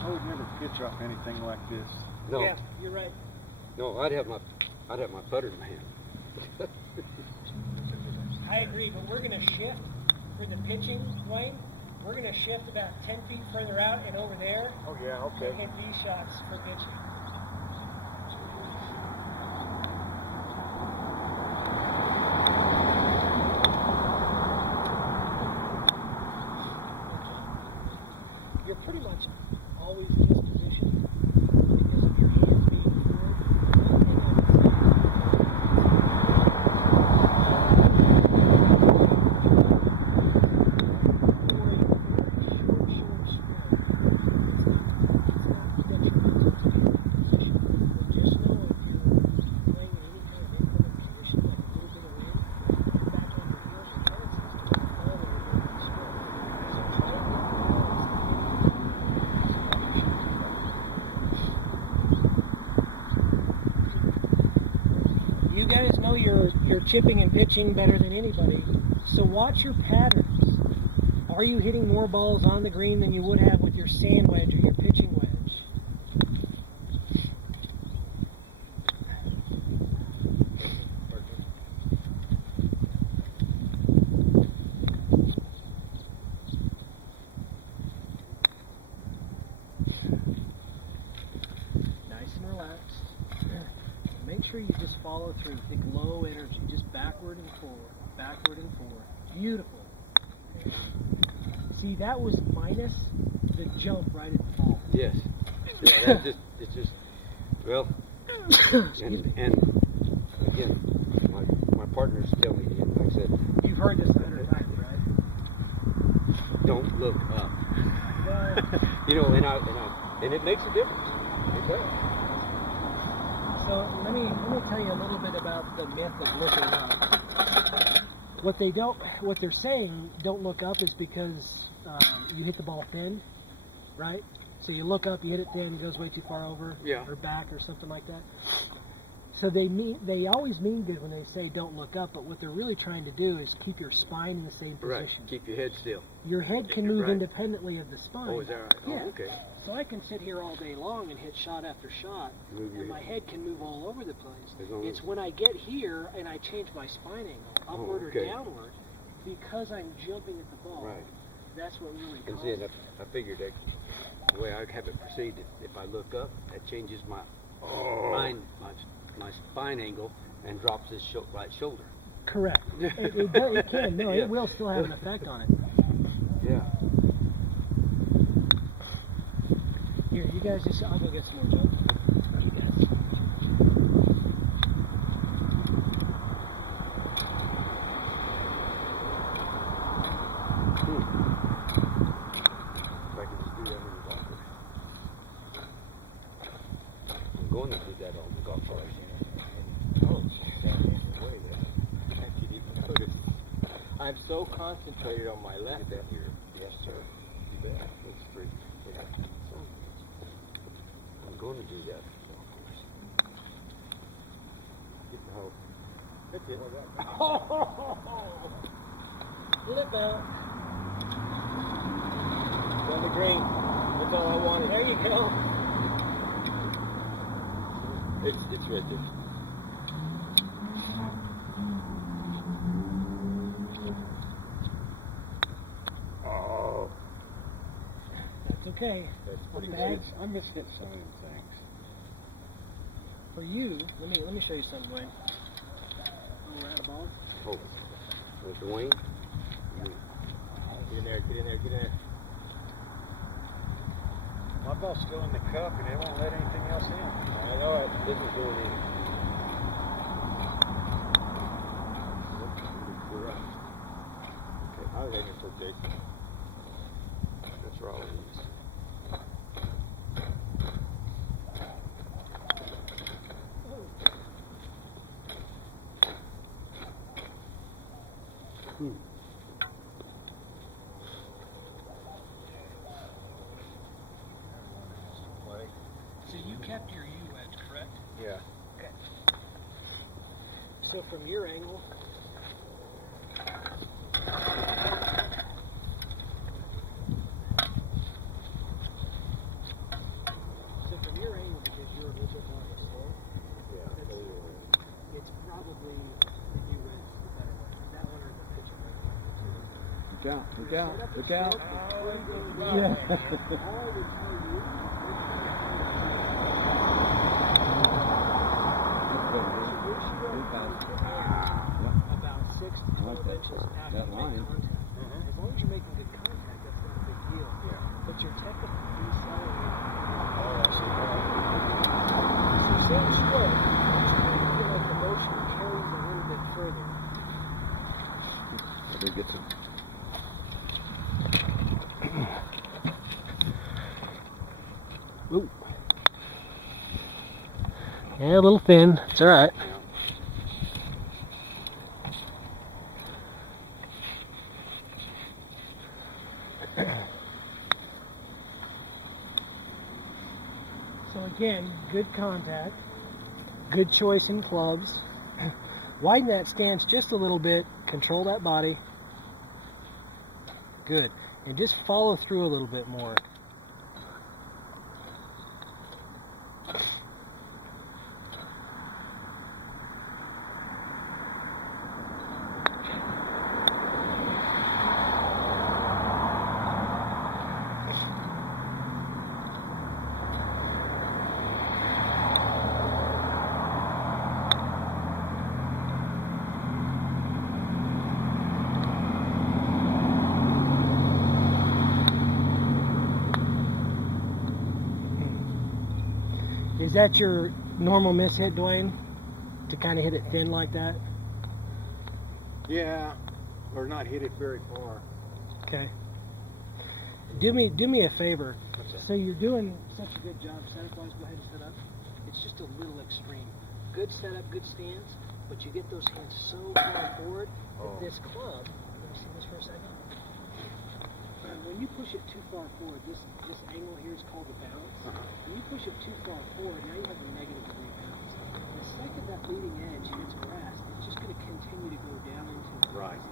I would never pitch off anything like this. No, Yeah, you're right. no, I'd have my putter in my hand. I agree, but we're going to shift for the pitching, Wayne. We're going to shift about 10 feet further out and over there Oh, yeah, to hit these shots for pitching. You're pretty much always in this position because of your hands being forward. One thing I would say you guys know your chipping and pitching better than anybody, so watch your patterns. Are you hitting more balls on the green than you would have with your sand wedge or your pitching wedge? Nice and relaxed. Make sure you just follow through. Think low energy, just backward and forward, backward and forward. Beautiful. See, that was minus the jump right at the ball. Yes. Yeah, that just, it's just, well, and again, my partners tell me, and like I said, You've heard this 100 times, right? don't look up. Well, You know, and it makes a difference. It does. so let me tell you a little bit about the myth of looking up. What they're saying, don't look up, is because you hit the ball thin, right? So you look up, you hit it thin, it goes way too far over, Yeah. or back, or something like that. So they always mean good when they say don't look up, but what they're really trying to do is keep your spine in the same Right. position. Keep your head still. Your head can move Right. independently of the spine. Oh, is that right? Yeah. Oh, okay. So I can sit here all day long and hit shot after shot, Move your and my head. head can move all over the place. As long It's as- when I get here and I change my spine angle, upward okay. or downward, because I'm jumping at the ball. Right. That's what really And causes see, it. I figured that the way I have it proceeded, if I look up, that changes my spine, my spine angle, and drops this right shoulder. Correct. It can. No, Yeah. it will still have an effect on it. Yeah. Here, you guys just, I'll go get some more jumps. You guys. If I could just do that in the golf course. I'm going to do that on the golf course. Oh, way there. I didn't even notice. I'm so concentrated on my left that here. Yes, sir. You bet. That's three. Yeah. So, I'm going to do that on the golf course. Get the hole. That's it. Flip out. On the green. That's all I wanted. There you go. It's right there. Oh, That's okay. that's pretty Okay. good. I mishit some of them things. For you, let me show you something, Wayne. Oh, we're out of ball. Oh. With Dwayne. Get in there, get in there, get in there. My ball's still in the cup and they won't let anything else in. I know it. This is going in. You're right. Okay, I think it's okay. That's Rollins. So you kept your U wedge, correct? Yeah. Okay. So from your angle, because you're a little bit more full, it's probably the U wedge the better one. That one or the pitching wedge. Look out, look out, look out. Yeah. About 6 to 12 inches after that you line. make contact. As long as you're making good contact, that's not a big deal. But you're technically decelerating. It's the same stroke, you feel like the motion carries a little bit further. Let me get some. Ooh. Yeah, a little thin. It's all right. So again, good contact, good choice in clubs. Widen that stance just a little bit. Control that body. Good. And just follow through a little bit more. Is that your normal miss hit, Dwayne? To kind of hit it thin like that? Yeah, or not hit it very far. Okay. Do me a favor. What's that? So you're doing such a good job setup-wise. Go ahead and set up. It's just a little extreme. Good setup, good stance, but you get those hands so far forward that this club. Let me see this for a second. And when you push it too far forward, this angle here is called the bounce. When you push it too far forward, now you have a negative degree bounce. The second that leading edge hits grass, it's just going to continue to go down into the Right.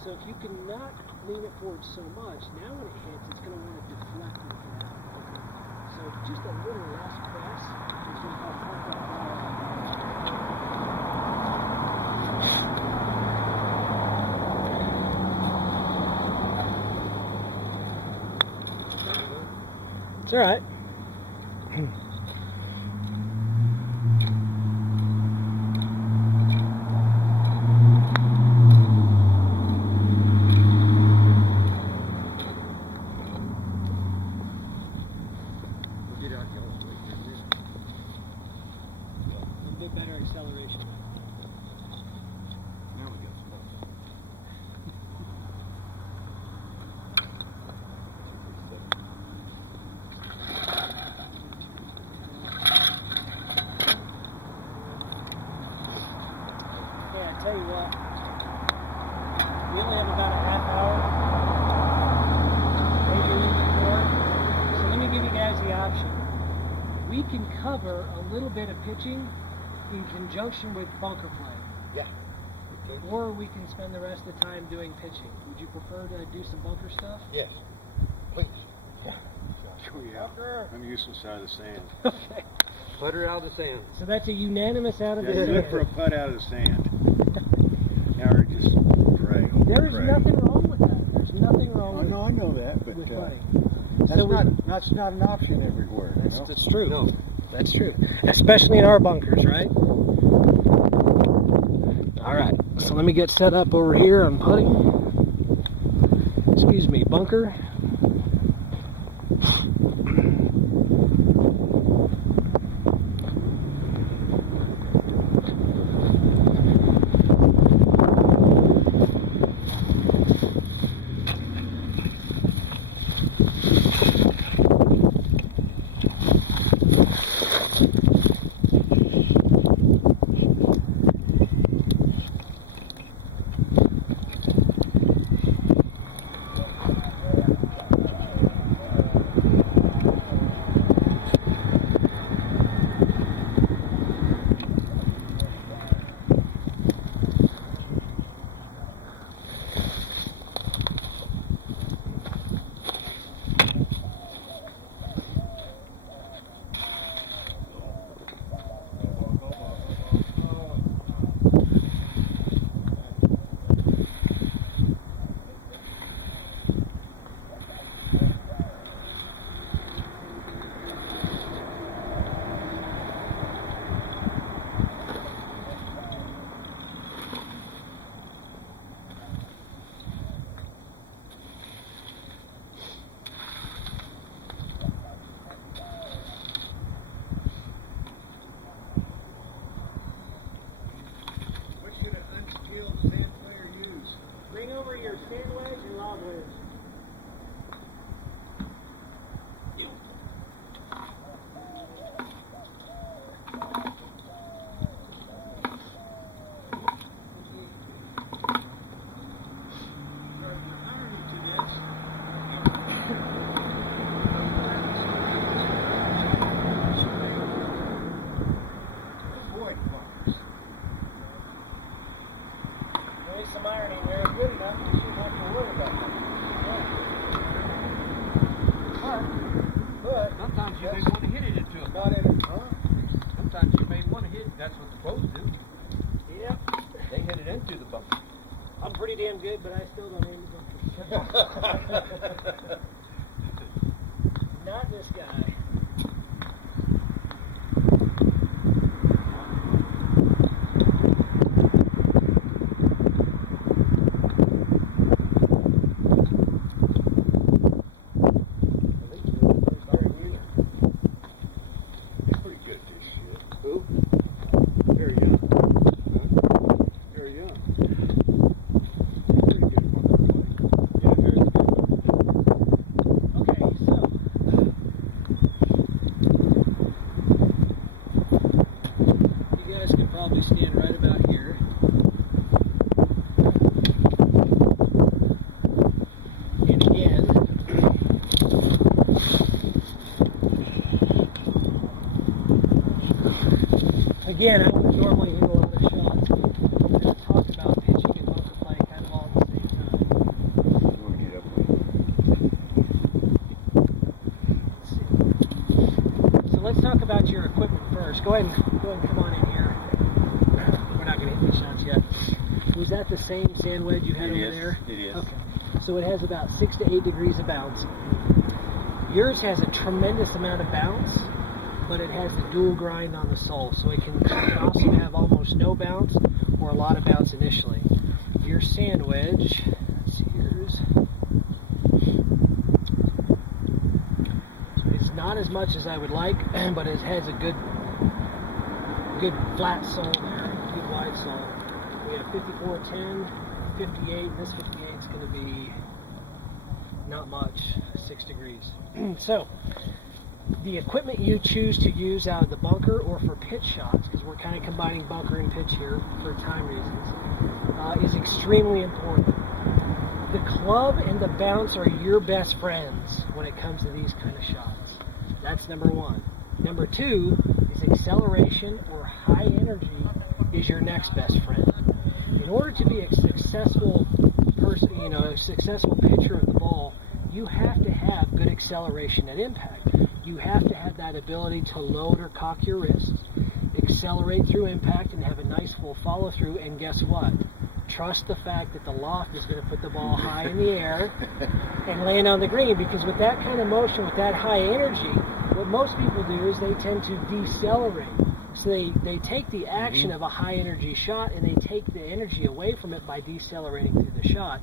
So if you can not lean it forward so much, now when it hits, it's going to want to deflect and get out. So just a little less press is going to help pump that ball out. It's all right. Get out, y'all. A bit better acceleration. Now we go. Hey, I tell you what, we only have about a half hour, maybe a little bit more. So let me give you guys the option. We can cover a little bit of pitching in conjunction with bunker play. Yeah. Or we can spend the rest of the time doing pitching. Would you prefer to do some bunker stuff? Yes. Please. Oh, yeah. I'm useless out of the sand. Okay. Put her out of the sand. So that's a unanimous out of the Yeah, you look sand. for a putt out of the sand. Now we're just pray. There's pray. nothing wrong with that. There's nothing wrong Oh, with, no, I know that, but with putting. that's So we- that's not an option everywhere. You know? That's true. No. That's true. Especially in our bunkers, right? All right. So let me get set up over here on putting. Excuse me, bunker. wedge. There is some ironing there, good enough, you shouldn't have to worry about that. But Sometimes you may want to hit it into a Not in it, huh? Sometimes you may want to hit. That's what the pros do. yeah, They hit it into the bunker. I'm pretty damn good, but I still don't aim the bunker. Not this guy. Pretty good this shit. Who? Very young. Very young. Pretty good bunker. Yeah, very good. Okay, so you guys can probably stand right about here. And again, I would normally hit a lot of shots. We're going to talk about pitching and bunker play kind of all at the same time. You want to get up with So let's talk about your equipment first. Go ahead and come on in here. We're not going to hit these shots yet. Was that the same sand wedge you had It over is. there? It is. Okay. So it has about 6 to 8 degrees of bounce. Yours has a tremendous amount of bounce, but it has the dual grind on the sole, so it can also have almost no bounce or a lot of bounce initially. Your sand wedge, let's see yours, is not as much as I would like, but it has a good flat sole there, good wide sole. We have 5410, 58. This 58 is going to be not much, 6 degrees. So the equipment you choose to use out of the bunker or for pitch shots, because we're kind of combining bunker and pitch here for time reasons, is extremely important. The club and the bounce are your best friends when it comes to these kind of shots. That's number one. Number two is acceleration or high energy is your next best friend. In order to be a successful person, a successful pitcher of the ball, you have to have good acceleration at impact. You have to have that ability to load or cock your wrists, accelerate through impact, and have a nice full follow through. And guess what? Trust the fact that the loft is going to put the ball high in the air and land on the green, because with that kind of motion, with that high energy, what most people do is they tend to decelerate. So they take the action of a high energy shot and they take the energy away from it by decelerating through the shot,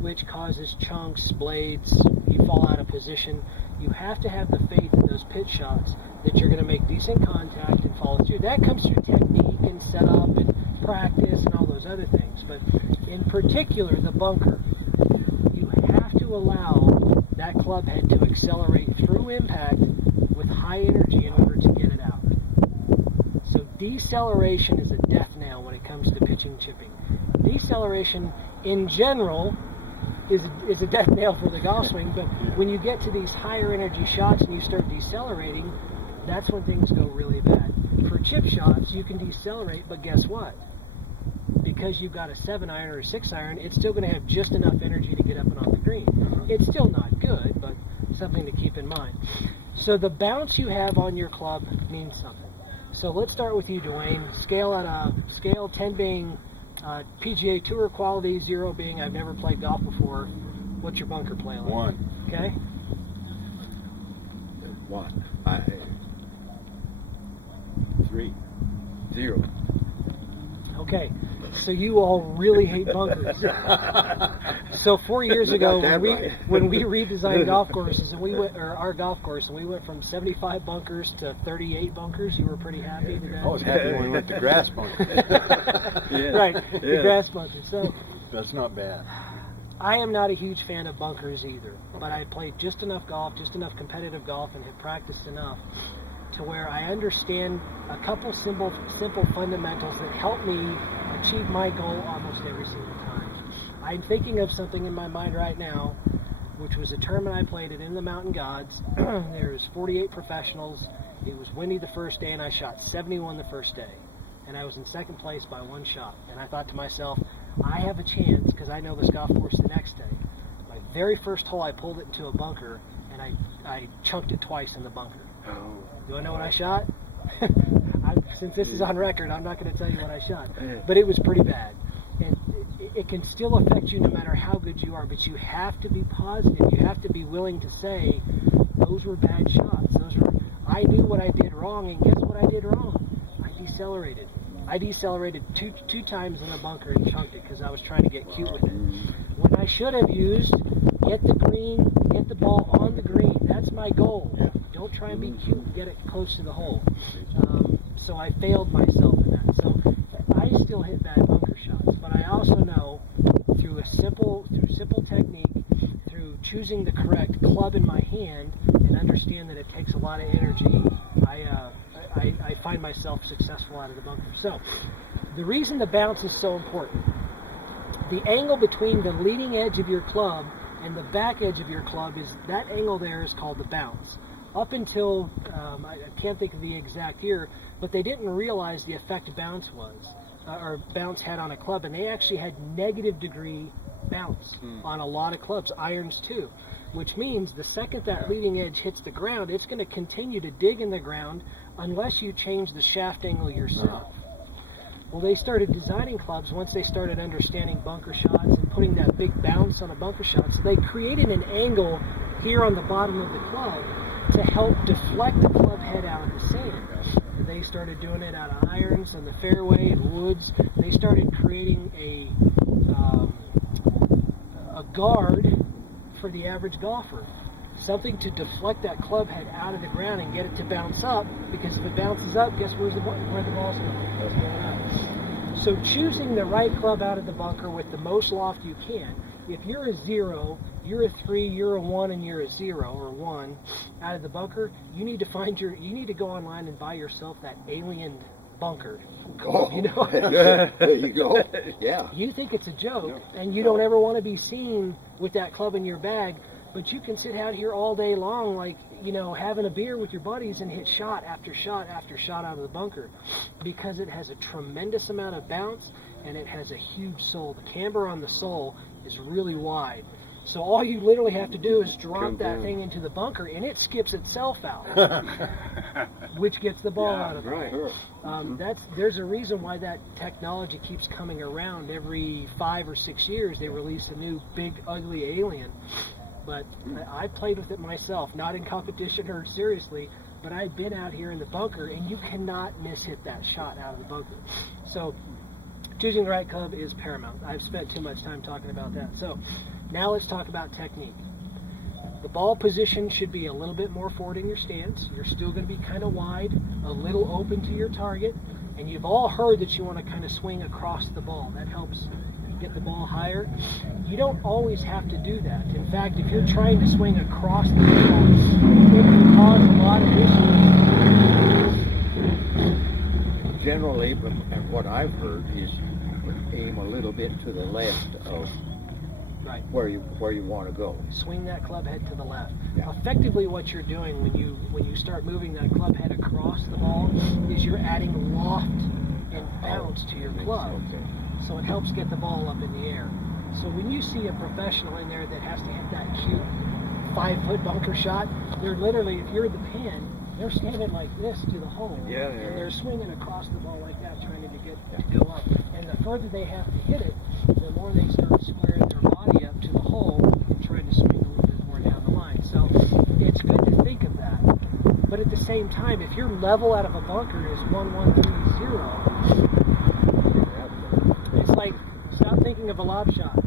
which causes chunks, blades, you fall out of position. You have to have the faith in those pitch shots that you're going to make decent contact and follow through. That comes through technique and setup and practice and all those other things. But in particular, the bunker, you have to allow that club head to accelerate through impact with high energy in order to get it out. So deceleration is a death knell when it comes to pitching chipping. Deceleration in general is a death nail for the golf swing, but when you get to these higher energy shots and you start decelerating, that's when things go really bad. For chip shots, you can decelerate, but guess what? Because you've got a 7-iron or a 6-iron, it's still going to have just enough energy to get up and on the green. It's still not good, but something to keep in mind. So the bounce you have on your club means something. So let's start with you, Dwayne. Scale 10 being PGA Tour quality, 0 being I've never played golf before. What's your bunker play like? 1. Okay. 1. 3, 0. Okay. So you all really hate bunkers. So 4 years ago, when we redesigned golf courses and our golf course, and we went from 75 bunkers to 38 bunkers, you were pretty happy with that? I was happy when we went to grass bunker. Right, the grass bunker. So That's not bad. I am not a huge fan of bunkers either, but I played just enough golf, just enough competitive golf, and have practiced enough to where I understand a couple simple fundamentals that help me achieve my goal almost every single time. I'm thinking of something in my mind right now, which was a tournament I played at In the Mountain Gods. There's 48 professionals. It was windy the first day, and I shot 71 the first day. And I was in second place by one shot. And I thought to myself, I have a chance because I know this golf course the next day. My very first hole, I pulled it into a bunker, and I chunked it twice in the bunker. Oh. Do I know what I shot? Since this is on record, I'm not going to tell you what I shot. But it was pretty bad. And it can still affect you no matter how good you are, but you have to be positive. You have to be willing to say, those were bad shots. I knew what I did wrong, and guess what I did wrong? I decelerated. I decelerated two times in the bunker and chunked it because I was trying to get cute with it. When I should have used, get the ball on the green. That's my goal. Yeah. Don't try and be cute and get it close to the hole. So I failed myself in that. So I still hit bad bunker shots, but I also know through simple technique, through choosing the correct club in my hand, and understand that it takes a lot of energy, I find myself successful out of the bunker. So the reason the bounce is so important, the angle between the leading edge of your club and the back edge of your club is that angle there is called the bounce. Up until, I can't think of the exact year, but they didn't realize the effect bounce was, or bounce had on a club, and they actually had negative degree bounce on a lot of clubs, irons too, which means the second that leading edge hits the ground, it's going to continue to dig in the ground unless you change the shaft angle yourself. Well, they started designing clubs once they started understanding bunker shots and putting that big bounce on a bunker shot. So they created an angle here on the bottom of the club to help deflect the club head out of the sand. And they started doing it out of irons on the fairway and woods. They started creating a guard for the average golfer. Something to deflect that club head out of the ground and get it to bounce up, because if it bounces up, guess where the ball's going? It's going up. So choosing the right club out of the bunker with the most loft you can. If you're a 0, you're a 3, you're a 1, and you're a 0 or 1 out of the bunker, you need to go online and buy yourself that Alien bunker. Oh, you know? there you go. Yeah. You think it's a joke, and you don't ever want to be seen with that club in your bag, but you can sit out here all day long, like, having a beer with your buddies and hit shot after shot after shot out of the bunker, because it has a tremendous amount of bounce and it has a huge sole. The camber on the sole is really wide. So all you literally have to do is drop that thing into the bunker, and it skips itself out, which gets the ball out of it. Right. There's a reason why that technology keeps coming around. Every 5 or 6 years, they release a new big, ugly Alien. But I played with it myself, not in competition or seriously, but I've been out here in the bunker, and you cannot miss-hit that shot out of the bunker. So choosing the right club is paramount. I've spent too much time talking about that. So now let's talk about technique. The ball position should be a little bit more forward in your stance. You're still going to be kind of wide, a little open to your target, and you've all heard that you want to kind of swing across the ball. That helps get the ball higher. You don't always have to do that. In fact, if you're trying to swing across the ball, it can cause a lot of issues. Generally, and what I've heard is aim a little bit to the left of where you want to go. Swing that club head to the left. Yeah. Effectively, what you're doing when you start moving that club head across the ball is you're adding loft and bounce to your club. Okay. So it helps get the ball up in the air. So when you see a professional in there that has to hit that cute 5-foot bunker shot, they're literally, if you're the pin, they're standing like this to the hole. Yeah, and they're swinging across the ball like that, trying to get to go up. And the further they have to hit it, the more they start squaring their body up to the hole and trying to swing a little bit more down the line. So it's good to think of that. But at the same time, if your level out of a bunker is 1-1-3-0, it's like, stop thinking of a lob shot.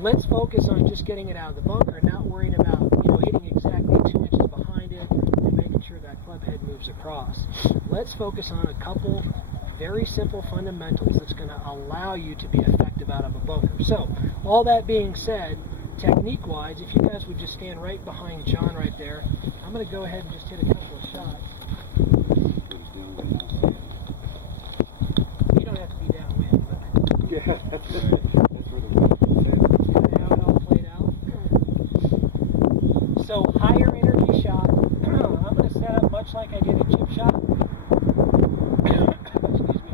Let's focus on just getting it out of the bunker and not worrying about, hitting exactly 2 inches behind it and making sure that club head moves across. Let's focus on a couple very simple fundamentals that's going to allow you to be effective out of a bunker. So, all that being said, technique-wise, if you guys would just stand right behind John right there, I'm going to go ahead and just hit a couple of shots. You don't have to be downwind, but Yeah, that's right. that's kind of how it all played out. So, higher energy shot. I'm going to set up much like I did a chip shot. Excuse me.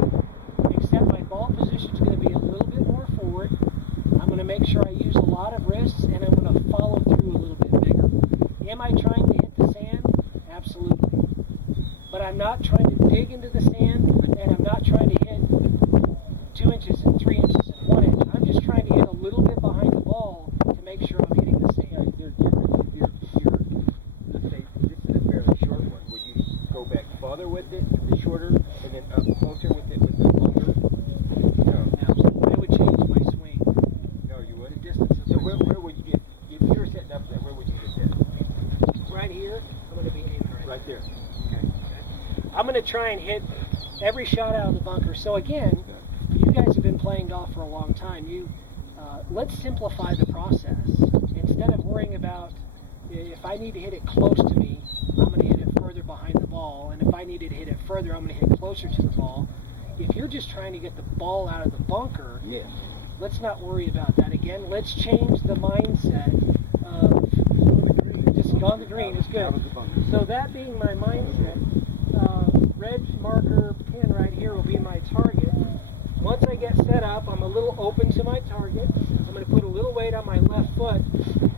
Except my ball position is going to be a little bit more forward. I'm going to make sure I use a lot of wrists, and I'm going to follow through a little bit bigger. Am I trying to hit the sand? Absolutely. But I'm not trying to dig into the sand, and I'm not trying to hit 2 inches and 3 inches and 1 inch. I'm just trying to hit a little bit behind the ball to make sure I'm hitting the sand. They're different. Let's say this is a fairly short one. Would you go back farther with it, the shorter, and then up closer with it with the longer? No. Now, I would change my swing. No, you wouldn't. The distance of So my where would you get, if you were setting up there, where would you get that? right here, I'm going to be aiming Right there. I'm going to try and hit every shot out of the bunker. So again, you guys have been playing golf for a long time. Let's simplify the process. Instead of worrying about if I need to hit it close to me, I'm going to hit it further behind the ball. And if I needed to hit it further, I'm going to hit closer to the ball. If you're just trying to get the ball out of the bunker, Yes. let's not worry about that again. Let's change the mindset of just go on the green is good. So that being my mindset, red marker pin right here will be my target. Once I get set up, I'm a little open to my target. I'm going to put a little weight on my left foot.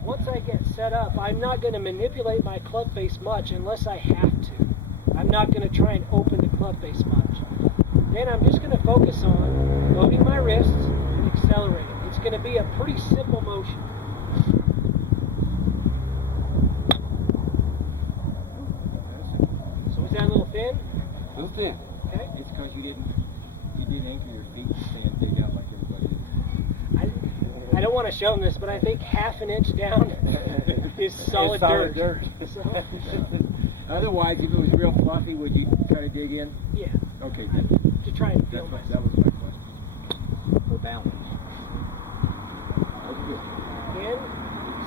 Once I get set up, I'm not going to manipulate my club face much unless I have to. I'm not going to try and open the club face much. Then I'm just going to focus on loading my wrists and accelerating. It's going to be a pretty simple motion. So was that a little thin? Little thin. Okay. It's because you didn't anchor your feet and stand dig out like everybody. I don't want to show them this, but I think half an inch down is solid dirt. So, Otherwise, if it was real fluffy, would you try to dig in? yeah, Okay, good. to try and feel That myself. was my question. For balance. That's good. Again,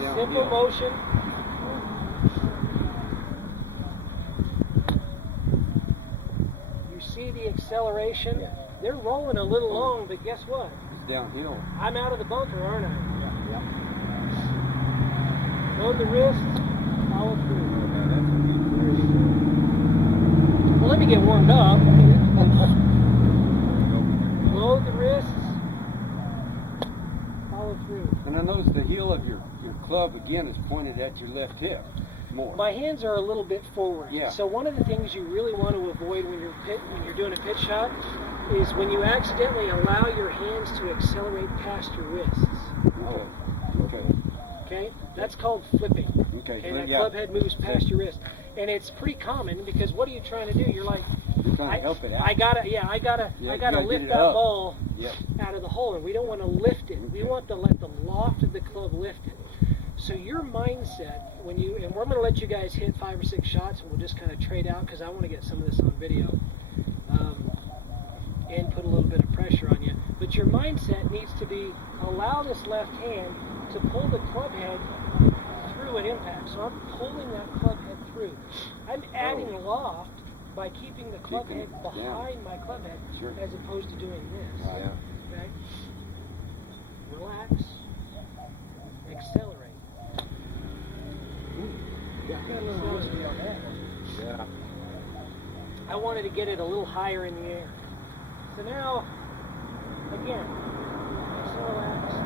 Down, simple yeah. motion. You see the acceleration? Yeah. They're rolling a little long, but guess what? It's downhill. I'm out of the bunker, aren't I? Yeah. Load the wrists, follow through. That's Well, let me get warmed up. Load the wrists, follow through. And I notice the heel of your club again is pointed at your left hip more. My hands are a little bit forward. Yeah. So one of the things you really want to avoid when you're doing a pitch shot is when you accidentally allow your hands to accelerate past your wrists. Okay. Okay. Okay? That's called flipping. Okay. Okay, that yeah. club head moves past your wrist. And it's pretty common because what are you trying to do? You're like, You're trying to help it out. I gotta Yeah, I you gotta gotta lift get it that up. ball Yep. out of the hole, and we don't want to lift it. We want to let the loft of the club lift it. So your mindset, and we're going to let you guys hit 5 or 6 shots, and we'll just kind of trade out because I want to get some of this on video and put a little bit of pressure on you. But your mindset needs to be allow this left hand to pull the club head through at impact. So I'm pulling that club head through. I'm adding loft by keeping the club Keeping head it down. behind my club head Sure. as opposed to doing this. Right. Okay? Relax. Accelerate. Accelerate on that one. Yeah. I wanted to get it a little higher in the air. So now, again, nice and relaxed.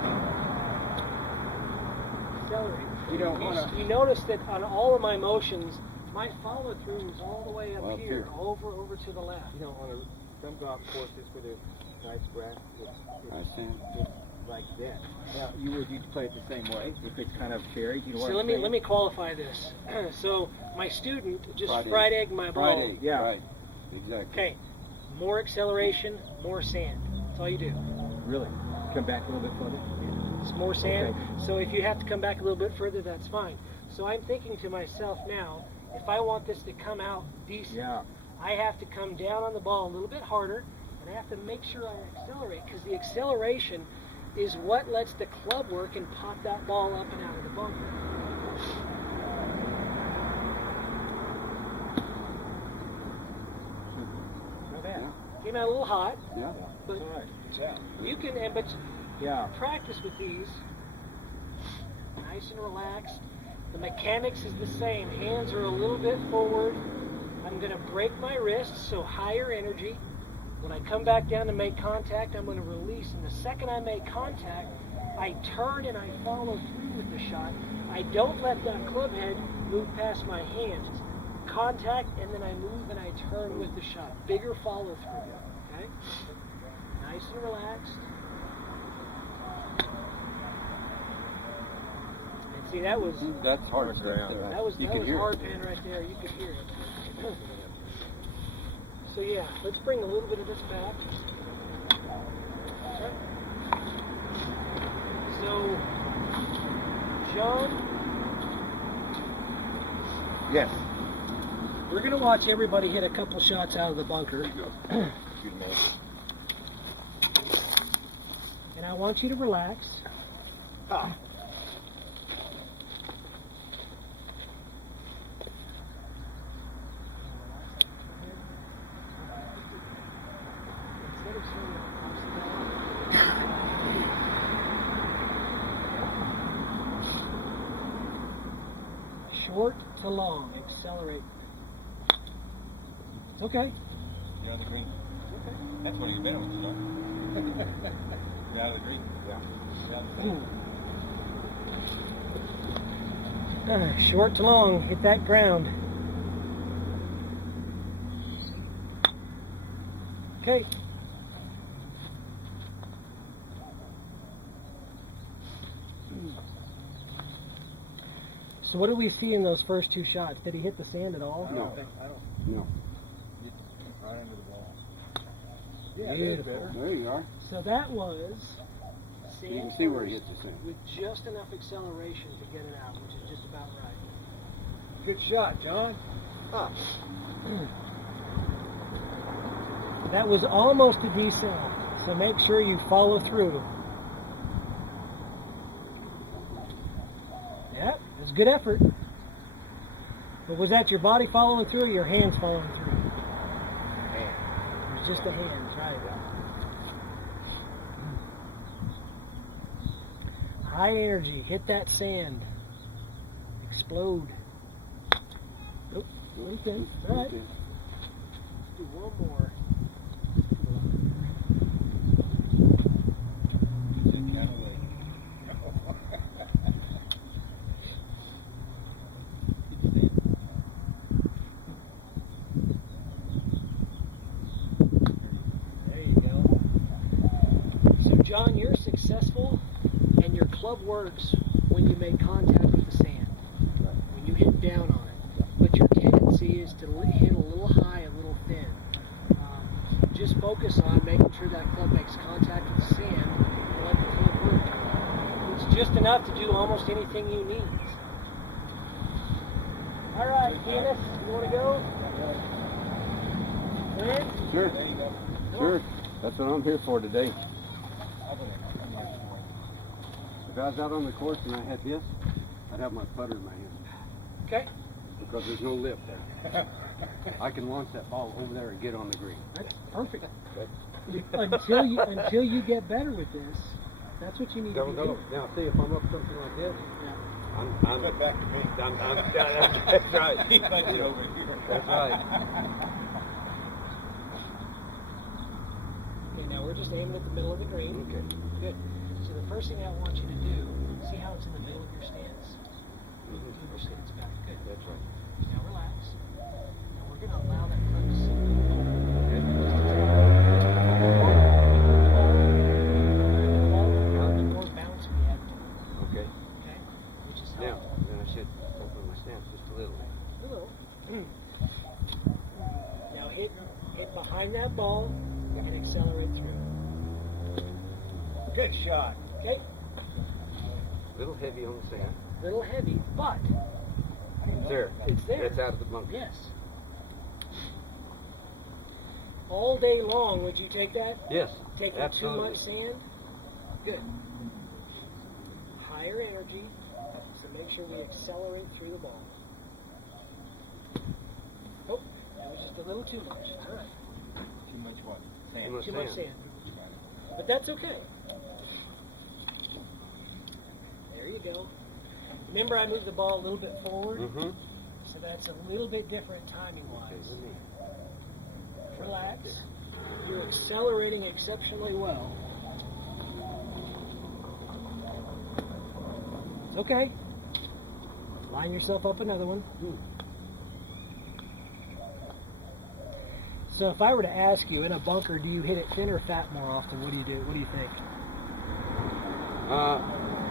Accelerate. You don't wanna- You notice that on all of my motions, my follow through is all the way up Up here, here. over to the left. You don't want to, some golf courses where there's nice grass, I see. it's like that. Now, would you play it the same way? If it's kind of cherry, you know what So I'm let saying? me qualify this. So my student just Fried egg. fried egg my ball. Fried egg. Yeah. Right. Exactly. Okay, more acceleration, more sand. That's all you do. Really? Come back a little bit further? It's more sand. Okay. So if you have to come back a little bit further, that's fine. So I'm thinking to myself now, if I want this to come out decent, Yeah. I have to come down on the ball a little bit harder, And I have to make sure I accelerate, because the acceleration is what lets the club work and pop that ball up and out of the bunker. Not bad. Came out a little hot, Yeah. but All right. Yeah. you can, but Yeah. practice with these. Nice and relaxed. The mechanics is the same. Hands are a little bit forward. I'm going to break my wrists, so higher energy. When I come back down to make contact, I'm going to release. And the second I make contact, I turn and I follow through with the shot. I don't let that club head move past my hands. It's contact, and then I move and I turn with the shot. Bigger follow through. Okay? Nice and relaxed. And see, that was That's hard ground. stuff. that was You can hear hard it. pan right there. You could hear it. So yeah, let's bring a little bit of this back. Okay. So, John, Yes. we're gonna watch everybody hit a couple shots out of the bunker, and I want you to relax. Ah. Instead of saying short to long, accelerate. It's okay. You out of the green? Okay. That's one of your minimums, huh? You out of the green? Yeah. You out of the green? Short to long, hit that ground. Okay. So what do we see in those first two shots? Did he hit the sand at all? No. No. Right under the ball. Beautiful. There you are. So that was sand You can see where he first hit the sand. with just enough acceleration to get it out, which is just about right. Good shot, John. Ah. That was almost a decel, so make sure you follow through. Yep, it was good effort. But was that your body following through or your hands following through? Man. It was just the hands, right? High energy, hit that sand. Explode. Nope, a little thin. All right. Okay. Let's do one more. There you go. So, John, you're successful, and your club works when you make contact with the sand, when you hit down on it. But your tendency is to hit a little high, a little thin. Just focus on making sure that club makes contact with the sand and let the club work. It's just enough to do almost anything you need. All right, Dennis, you want to go? Lynn? Sure. Sure. That's what I'm here for today. If I was out on the course and I had this, I'd have my putter in my hand Okay, because there's no lip there. I can launch that ball over there and get on the green. that's perfect. Until you get better with this, that's what you need to be doing. Now see if I'm up something like this. Yeah. I'm back to me. that's right. He's like it over here. That's right. Okay, now we're just aiming at the middle of the green. Okay. Good. So the first thing I want you to do, see how it's in the middle of your stance? Your stance back. Good. That's right. Now relax. Now we're going to allow that club to sit. How much more bounce we have to it, Okay. okay? Which is Now, helpful. then I should open my stance just a little. Hello. Now hit behind that ball and accelerate through. Good shot. Okay? A little heavy on the sand. Little heavy, but It's there. it's there. It's out of the bunker. Yes. all day long, would you take that? Yes. Taking too much sand? Good. Higher energy, so make sure we accelerate through the ball. Oh, that was just a little too much. All right. Too much what? Too much sand. But that's okay. There you go. Remember, I moved the ball a little bit forward, Mm-hmm. so that's a little bit different timing-wise. Relax. You're accelerating exceptionally well. It's okay. Line yourself up another one. So if I were to ask you, in a bunker, do you hit it thin or fat more often? What do you do? What do you think?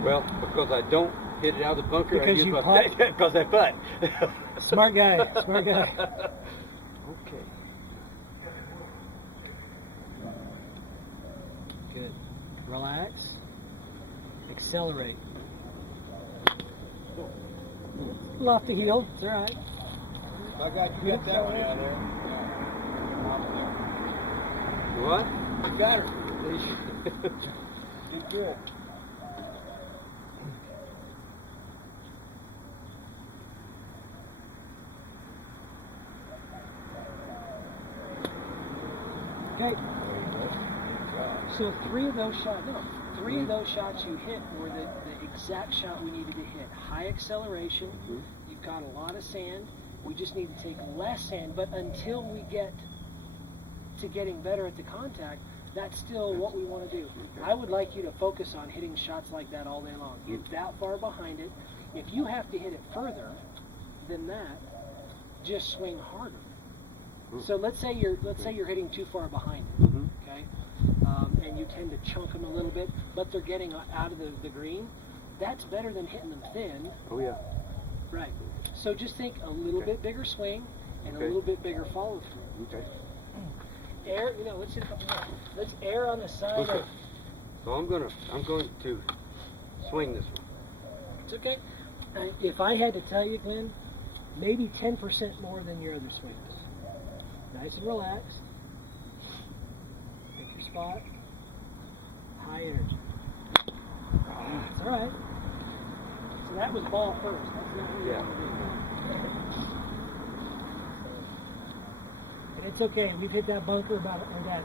Well, because I don't hit it out of the bunker, Because I use you my putt? because I putt. Smart guy. Smart guy. Okay. Good. Relax. Accelerate. A little off the heel. It's all right. I got you got that one out there. What? You got her. Did good. Okay. So three of those shots you hit were the exact shot we needed to hit. High acceleration. You've got a lot of sand. We just need to take less sand. But until we get to getting better at the contact, that's still what we want to do. I would like you to focus on hitting shots like that all day long. Get that far behind it. If you have to hit it further than that, just swing harder. So let's say you're hitting too far behind it, okay, and you tend to chunk them a little bit, but they're getting out of the green. That's better than hitting them thin. Oh yeah. Right. So just think a little bit bigger swing and a little bit bigger follow through. Okay. Air, let's hit a couple more. Let's air on the side Okay. of. So I'm going to swing this one. It's okay. If I had to tell you, Glenn, maybe 10% more than your other swings. Nice and relaxed. Pick your spot. High energy. It's all right. So that was ball first. That's not what you want to do. And it's okay. We've hit that bunker or that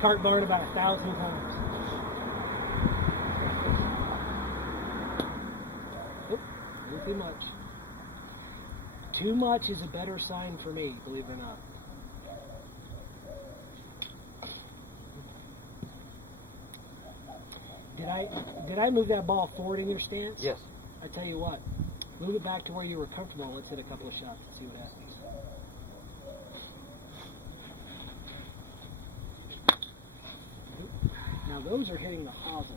cart barn about 1,000 times. Oop, a little too much. Too much is a better sign for me, believe it or not. Did I move that ball forward in your stance? Yes. I tell you what, move it back to where you were comfortable. Let's hit a couple of shots and see what happens. Now those are hitting the hosel.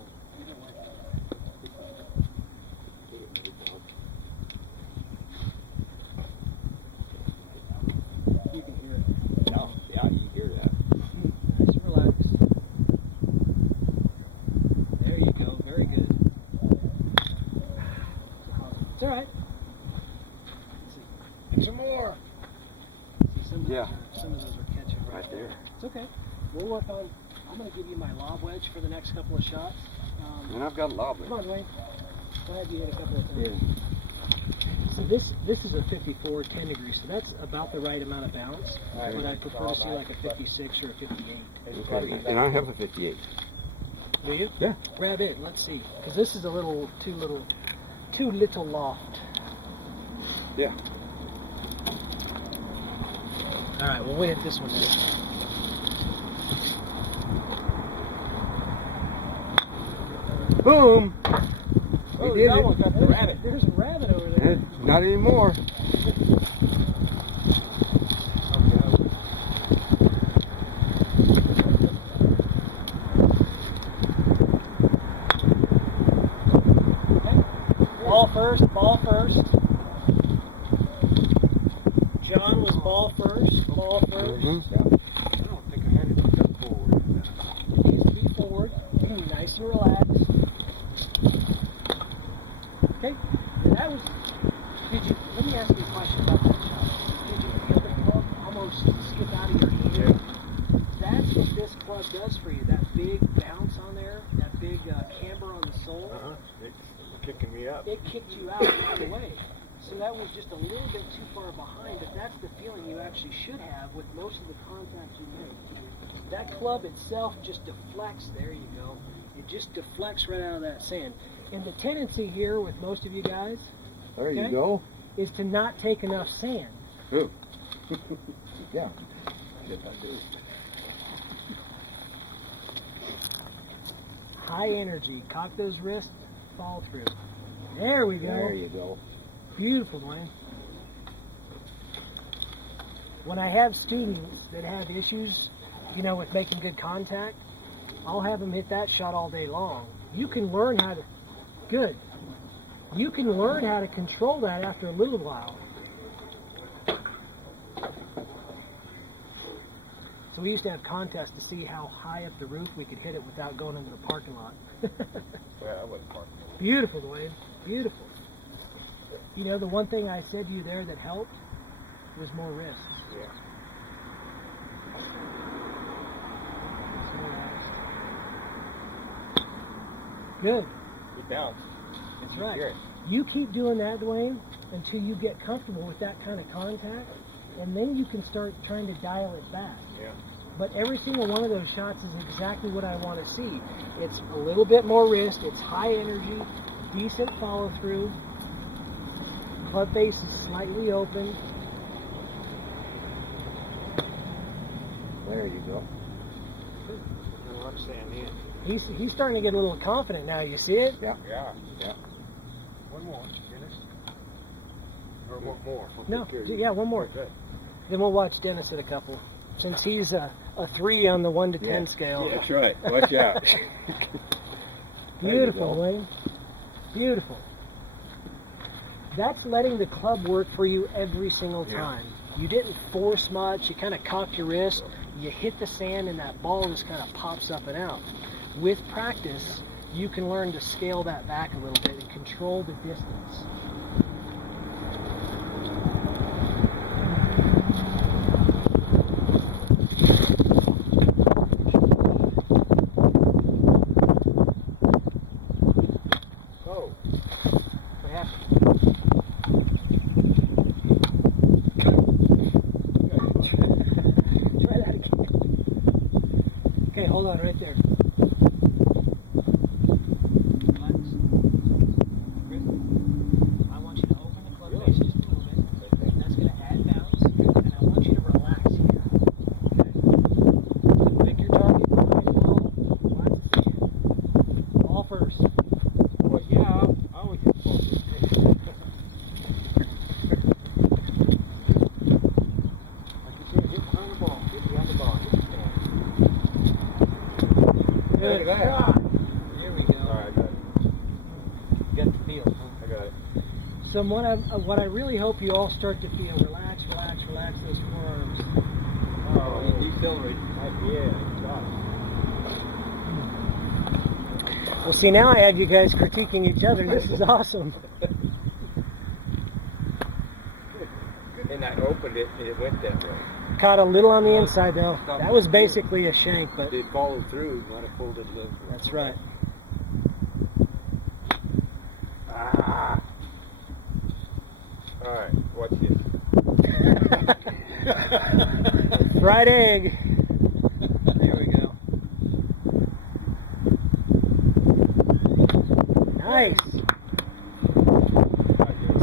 You can hear it. No, yeah, you hear that. Nice and relaxed. There you go. Very good. It's all right. And some more. See, some of those are catching Right there. It's okay. We'll work on. I'm going to give you my lob wedge for the next couple of shots. And I've got a lob. Come on, Dwayne. Go ahead, you hit a couple of times. So this is a 54, 10 degrees, so that's about the right amount of bounce. Right. But I prefer to see like a 56 or a 58. Okay. And I have a 58. Do you? Yeah. Grab it. Let's see, because this is a little too little loft. Yeah. All right, well, we hit this one. Boom. Oh, We did that it. one got the rabbit. There's a rabbit over there. Not anymore. Ball first. John was ball first. I don't think I had it hooked up forward. Needs to be forward. Nice and relaxed. Okay. That was. Let me ask you a question about that shot. Did you feel the club almost skip out of your hand? hole, It's kicking me up. it kicked you out right away. So that was just a little bit too far behind, but that's the feeling you actually should have with most of the contact you make. That club itself just deflects, there you go. It just deflects right out of that sand. And the tendency here with most of you guys There Okay. you go. is to not take enough sand. Ooh. Yeah. Yes, I do. High energy, cock those wrists, follow through. There we go. There you go. Beautiful, Dwayne. When I have students that have issues, with making good contact, I'll have them hit that shot all day long. You can learn how to, good. You can learn how to control that after a little while. So we used to have contests to see how high up the roof we could hit it without going into the parking lot. Well, I wasn't parking. Beautiful, Dwayne. Beautiful. The one thing I said to you there that helped was more wrists. Yeah. More wrists. Good. It bounced. That's right. Good. You keep doing that, Dwayne, until you get comfortable with that kind of contact, and then you can start trying to dial it back. Yeah. But every single one of those shots is exactly what I want to see. It's a little bit more wrist, it's high energy, decent follow through. Club face is slightly open. There you go. No, I'm staying in. He's starting to get a little confident now. You see it? Yeah. Yeah. Yeah. One more, Dennis. Or one more. No. Yeah, one more. Good. Then we'll watch Dennis at a couple, since he's a 3 on the 1 to 10 scale. Yeah, that's right. Watch out. Beautiful, Wayne. Beautiful. That's letting the club work for you every single time. You didn't force much. You kind of cocked your wrist. You hit the sand, and that ball just kind of pops up and out. With practice, you can learn to scale that back a little bit and control the distance. Oh. What happened? Try that again. Okay, hold on right there. Relax. Good. I want you to open the club face just a little bit. That's going to add bounce. And I want you to relax here. Okay? Pick your target, find the ball, watch the sand. Ball first. Well, yeah, I was just like you said, hit behind the ball. Hit behind the ball. Hit the stand. Good Look at that. shot. There we go. All right, I got it. Got the feel. I got it. So what I really hope you all start to feel, relax, relax, relax those forearms. Oh, he decelerated. Yeah, he got it. Well, see, now I had you guys critiquing each other. This is awesome. And I opened it, and it went that way. Caught a little on the inside, though. That was basically a shank, but They followed through. You might have pulled it a little. that's right. Ah. All right, watch this. Fried egg. There we go. Nice.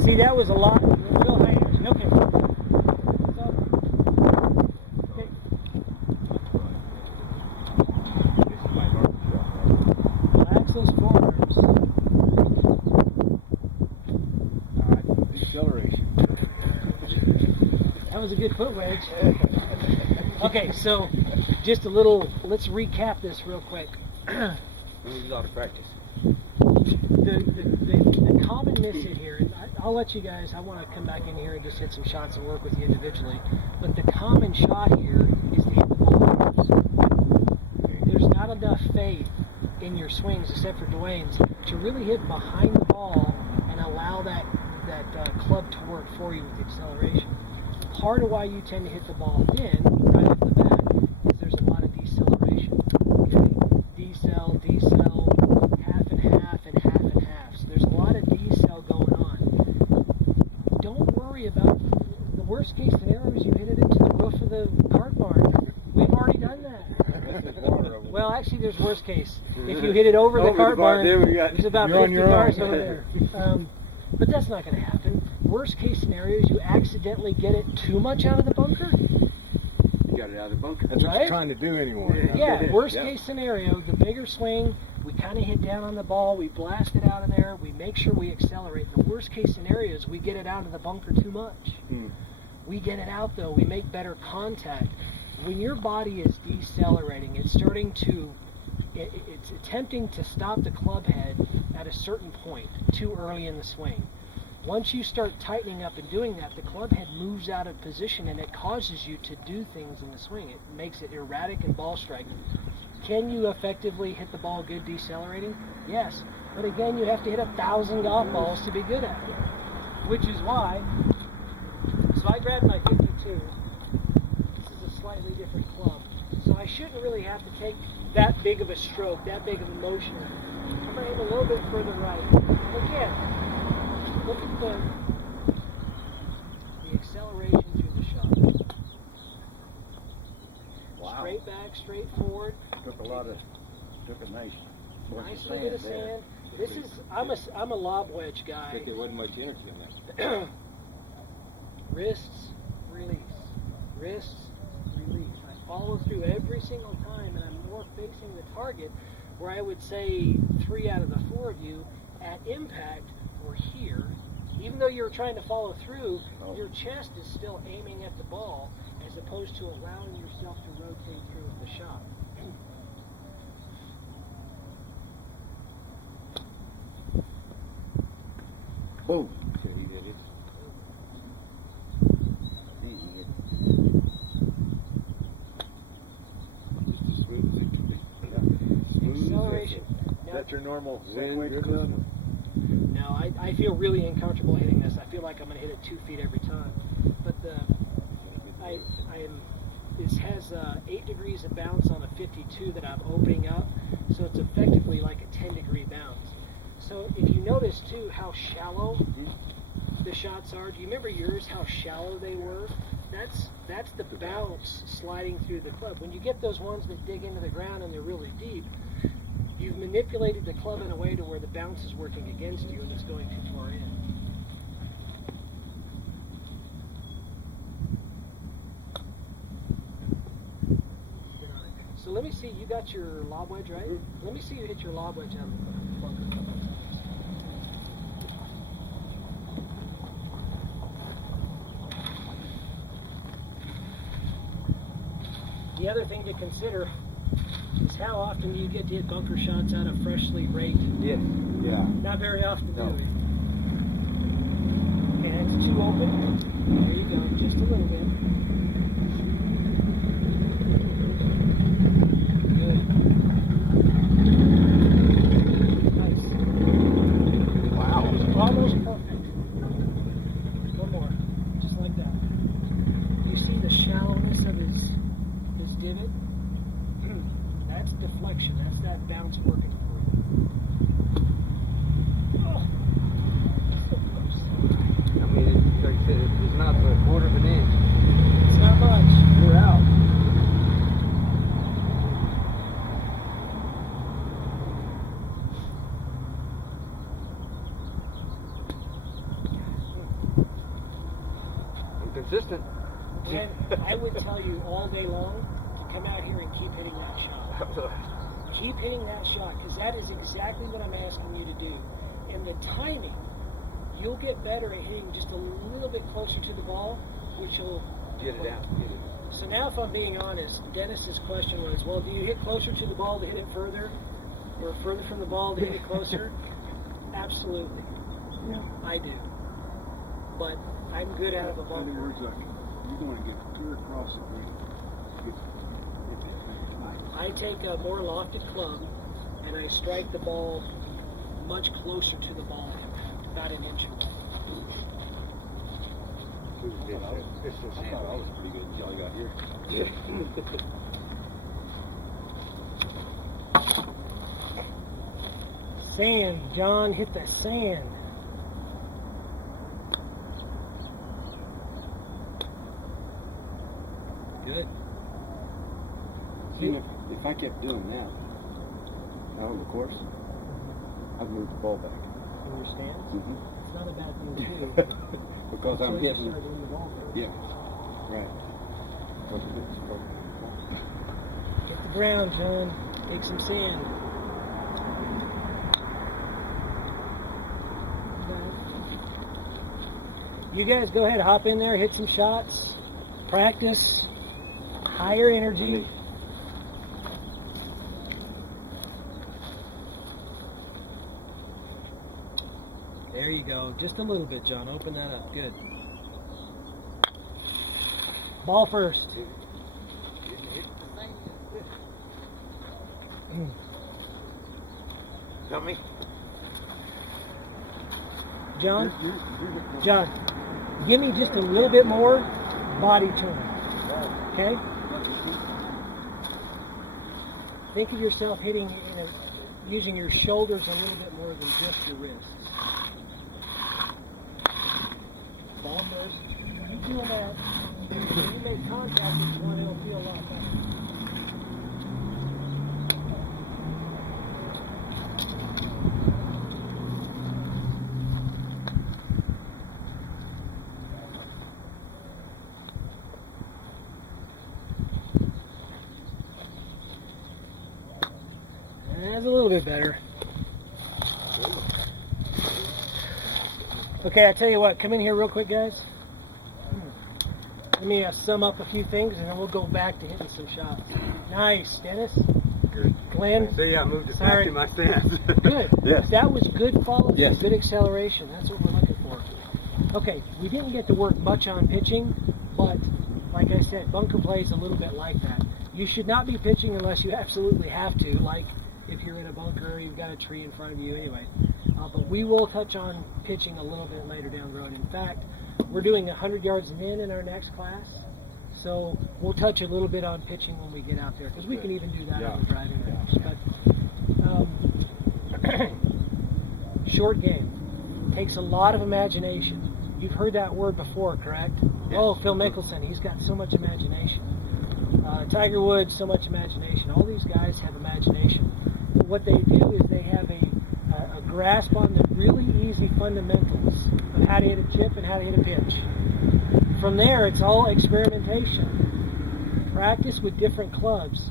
See, that was a lot. Real high energy. Okay. So, okay. This is my normal shot. Relax those forearms. Acceleration. That was a good foot wedge. Okay, so just a little, let's recap this real quick. We need a lot of practice. The common miss in here, and I'll let you guys, I want to come back in here and just hit some shots and work with you individually, but the common shot here is to hit the ball first. There's not enough faith in your swings, except for Dwayne's, to really hit behind the ball and allow that club to work for you with the acceleration. Part of why you tend to hit the ball thin right off the bat is there's a lot of deceleration. Okay? Decel, half and half, and there's worst case. If you hit it over the Over the cart bar, barn, then we got- there's about you're on 50 your cars own. over there. But that's not going to happen. Worst case scenario is you accidentally get it too much out of the bunker. You got it out of the bunker. That's what Right? you're trying to do anyway. Yeah, worst Yeah. case scenario, the bigger swing, we kind of hit down on the ball, we blast it out of there, we make sure we accelerate. The worst case scenario is we get it out of the bunker too much. We get it out though, we make better contact. When your body is decelerating, it's starting to, it's attempting to stop the club head at a certain point, too early in the swing. Once you start tightening up and doing that, the club head moves out of position and it causes you to do things in the swing. It makes it erratic and ball striking. Can you effectively hit the ball good decelerating? Yes. But again, you have to hit 1,000 golf balls to be good at it. Which is why, so I grabbed my 52. This is a slightly different club. So I shouldn't really have to take that big of a stroke, that big of a motion. I'm going to aim a little bit further right. Again, look at the acceleration through the shot. Straight back, straight forward. Took a nice Nice little bit of sand. This is I'm a lob wedge guy. There wasn't much energy on that. Wrists, release. Wrists, release. I follow through every single time, and I'm more facing the target, where I would say 3 out of the 4 of you at impact were here. Even though you're trying to follow through, your chest is still aiming at the ball, as opposed to allowing yourself to rotate through with the shot. Boom. Okay, he did it. Just as smooth as it can be. Acceleration. Now, That's your normal Wind, swing good club? now I feel really uncomfortable hitting this. I feel like I'm going to hit it 2 feet every time. But this has 8 degrees of bounce on a 52 that I'm opening up, so it's effectively like a 10-degree bounce. So if you notice too how shallow the shots are, do you remember yours, how shallow they were? That's the bounce sliding through the club. When you get those ones that dig into the ground and they're really deep, you've manipulated the club in a way to where the bounce is working against you and it's going too far in. So let me see, you got your lob wedge right? Let me see you hit your lob wedge out of the bunker. The other thing to consider is how often do you get to hit bunker shots out of freshly raked? Yes. Yeah. Not very often, No. do we? And it's too open. There you go, just a little bit. Good. Nice. Wow. Almost perfect. One more, just like that. You see the shallowness of his divot? That's deflection. That's that bounce working for you. Oh, so close. I mean, like I said, it's not but a quarter of an inch. It's not much. You're out. Inconsistent. And I would tell you all day long to come out here and keep hitting that shot. Keep hitting that shot, because that is exactly what I'm asking you to do. And the timing, you'll get better at hitting just a little bit closer to the ball, which will Get it out. Get it. So now, if I'm being honest, Dennis's question was, well, do you hit closer to the ball to hit it further, or further from the ball to hit it closer? Absolutely. Yeah. I do. But I'm good out of a In other bunker. words, like, you want to get clear across the green. Get that nice. I take a more lofted club, and I strike the ball much closer to the ball, about an inch away. I thought I was pretty good until I got here. Sand, John, hit the sand. Good. See, if I kept doing that, course, I've moved the ball back. In your stance? Mm-hmm. It's not a bad thing to do. Because So I'm you hitting. start hitting the ball better. Yeah. Right. Once it gets from- Hit the ground, John. Take some sand. You guys go ahead, hop in there, hit some shots, practice, higher energy. There you go. Just a little bit, John. Open that up. Good. Ball first. Tell me. John, give me just a little bit more body turn. Okay? Think of yourself hitting, using your shoulders a little bit more than just your wrists. Ball first. Keep doing that. When you make contact with one, it'll feel a lot better. That's a little bit better. Okay, I tell you what, come in here real quick, guys. Let me sum up a few things, and then we'll go back to hitting some shots. Nice, Dennis. Good. Glenn. See, I moved it Sorry. back in my stance. Good. Yes. That was good follow-through, Yes. good acceleration. That's what we're looking for. Okay, we didn't get to work much on pitching, but like I said, bunker play is a little bit like that. You should not be pitching unless you absolutely have to, like if you're in a bunker or you've got a tree in front of you anyway. But we will touch on pitching a little bit later down the road. In fact, we're doing 100 yards and in our next class, so we'll touch a little bit on pitching when we get out there, because we can even do that on the driving range. But short game takes a lot of imagination. You've heard that word before, correct? Yes. Oh, Phil Mickelson, he's got so much imagination. Tiger Woods, so much imagination. All these guys have imagination. What they do is they have a grasp on the really easy fundamentals of how to hit a chip and how to hit a pitch. From there, it's all experimentation. Practice with different clubs.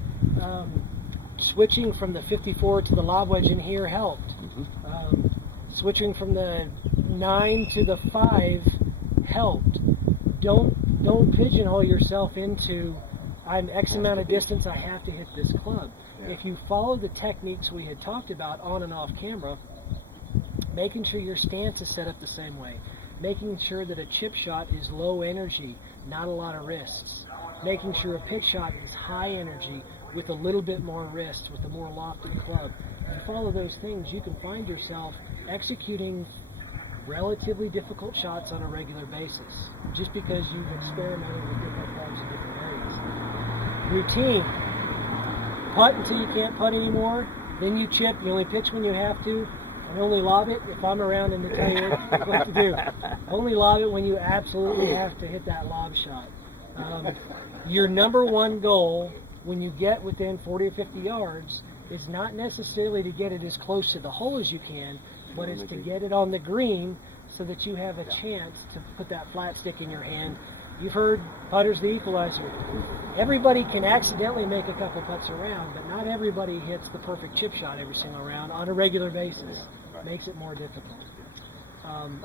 Switching from the 54 to the lob wedge in here helped. Switching from the 9 to the 5 helped. Don't pigeonhole yourself into, I'm X amount of distance, I have to hit this club. Yeah. If you follow the techniques we had talked about on and off camera, making sure your stance is set up the same way, making sure that a chip shot is low energy, not a lot of wrists, making sure a pitch shot is high energy with a little bit more wrist, with a more lofted club. If you follow those things, you can find yourself executing relatively difficult shots on a regular basis, just because you've experimented with different clubs in different areas. Routine. Putt until you can't putt anymore, then you chip, you only pitch when you have to, and only lob it if I'm around and to tell you what to do. Only lob it when you absolutely have to hit that lob shot. Your number one goal when you get within 40 or 50 yards is not necessarily to get it as close to the hole as you can, but it's to get it on the green so that you have a chance to put that flat stick in your hand. You've heard putter's the equalizer. Everybody can accidentally make a couple putts around, but not everybody hits the perfect chip shot every single round on a regular basis. Makes it more difficult.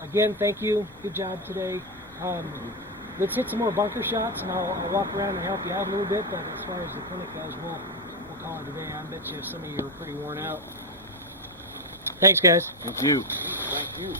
Again, thank you. Good job today. Let's hit some more bunker shots, and I'll walk around and help you out a little bit, but as far as the clinic goes, we'll call it today. I bet you some of you are pretty worn out. Thanks, guys. Thank you. Thank you.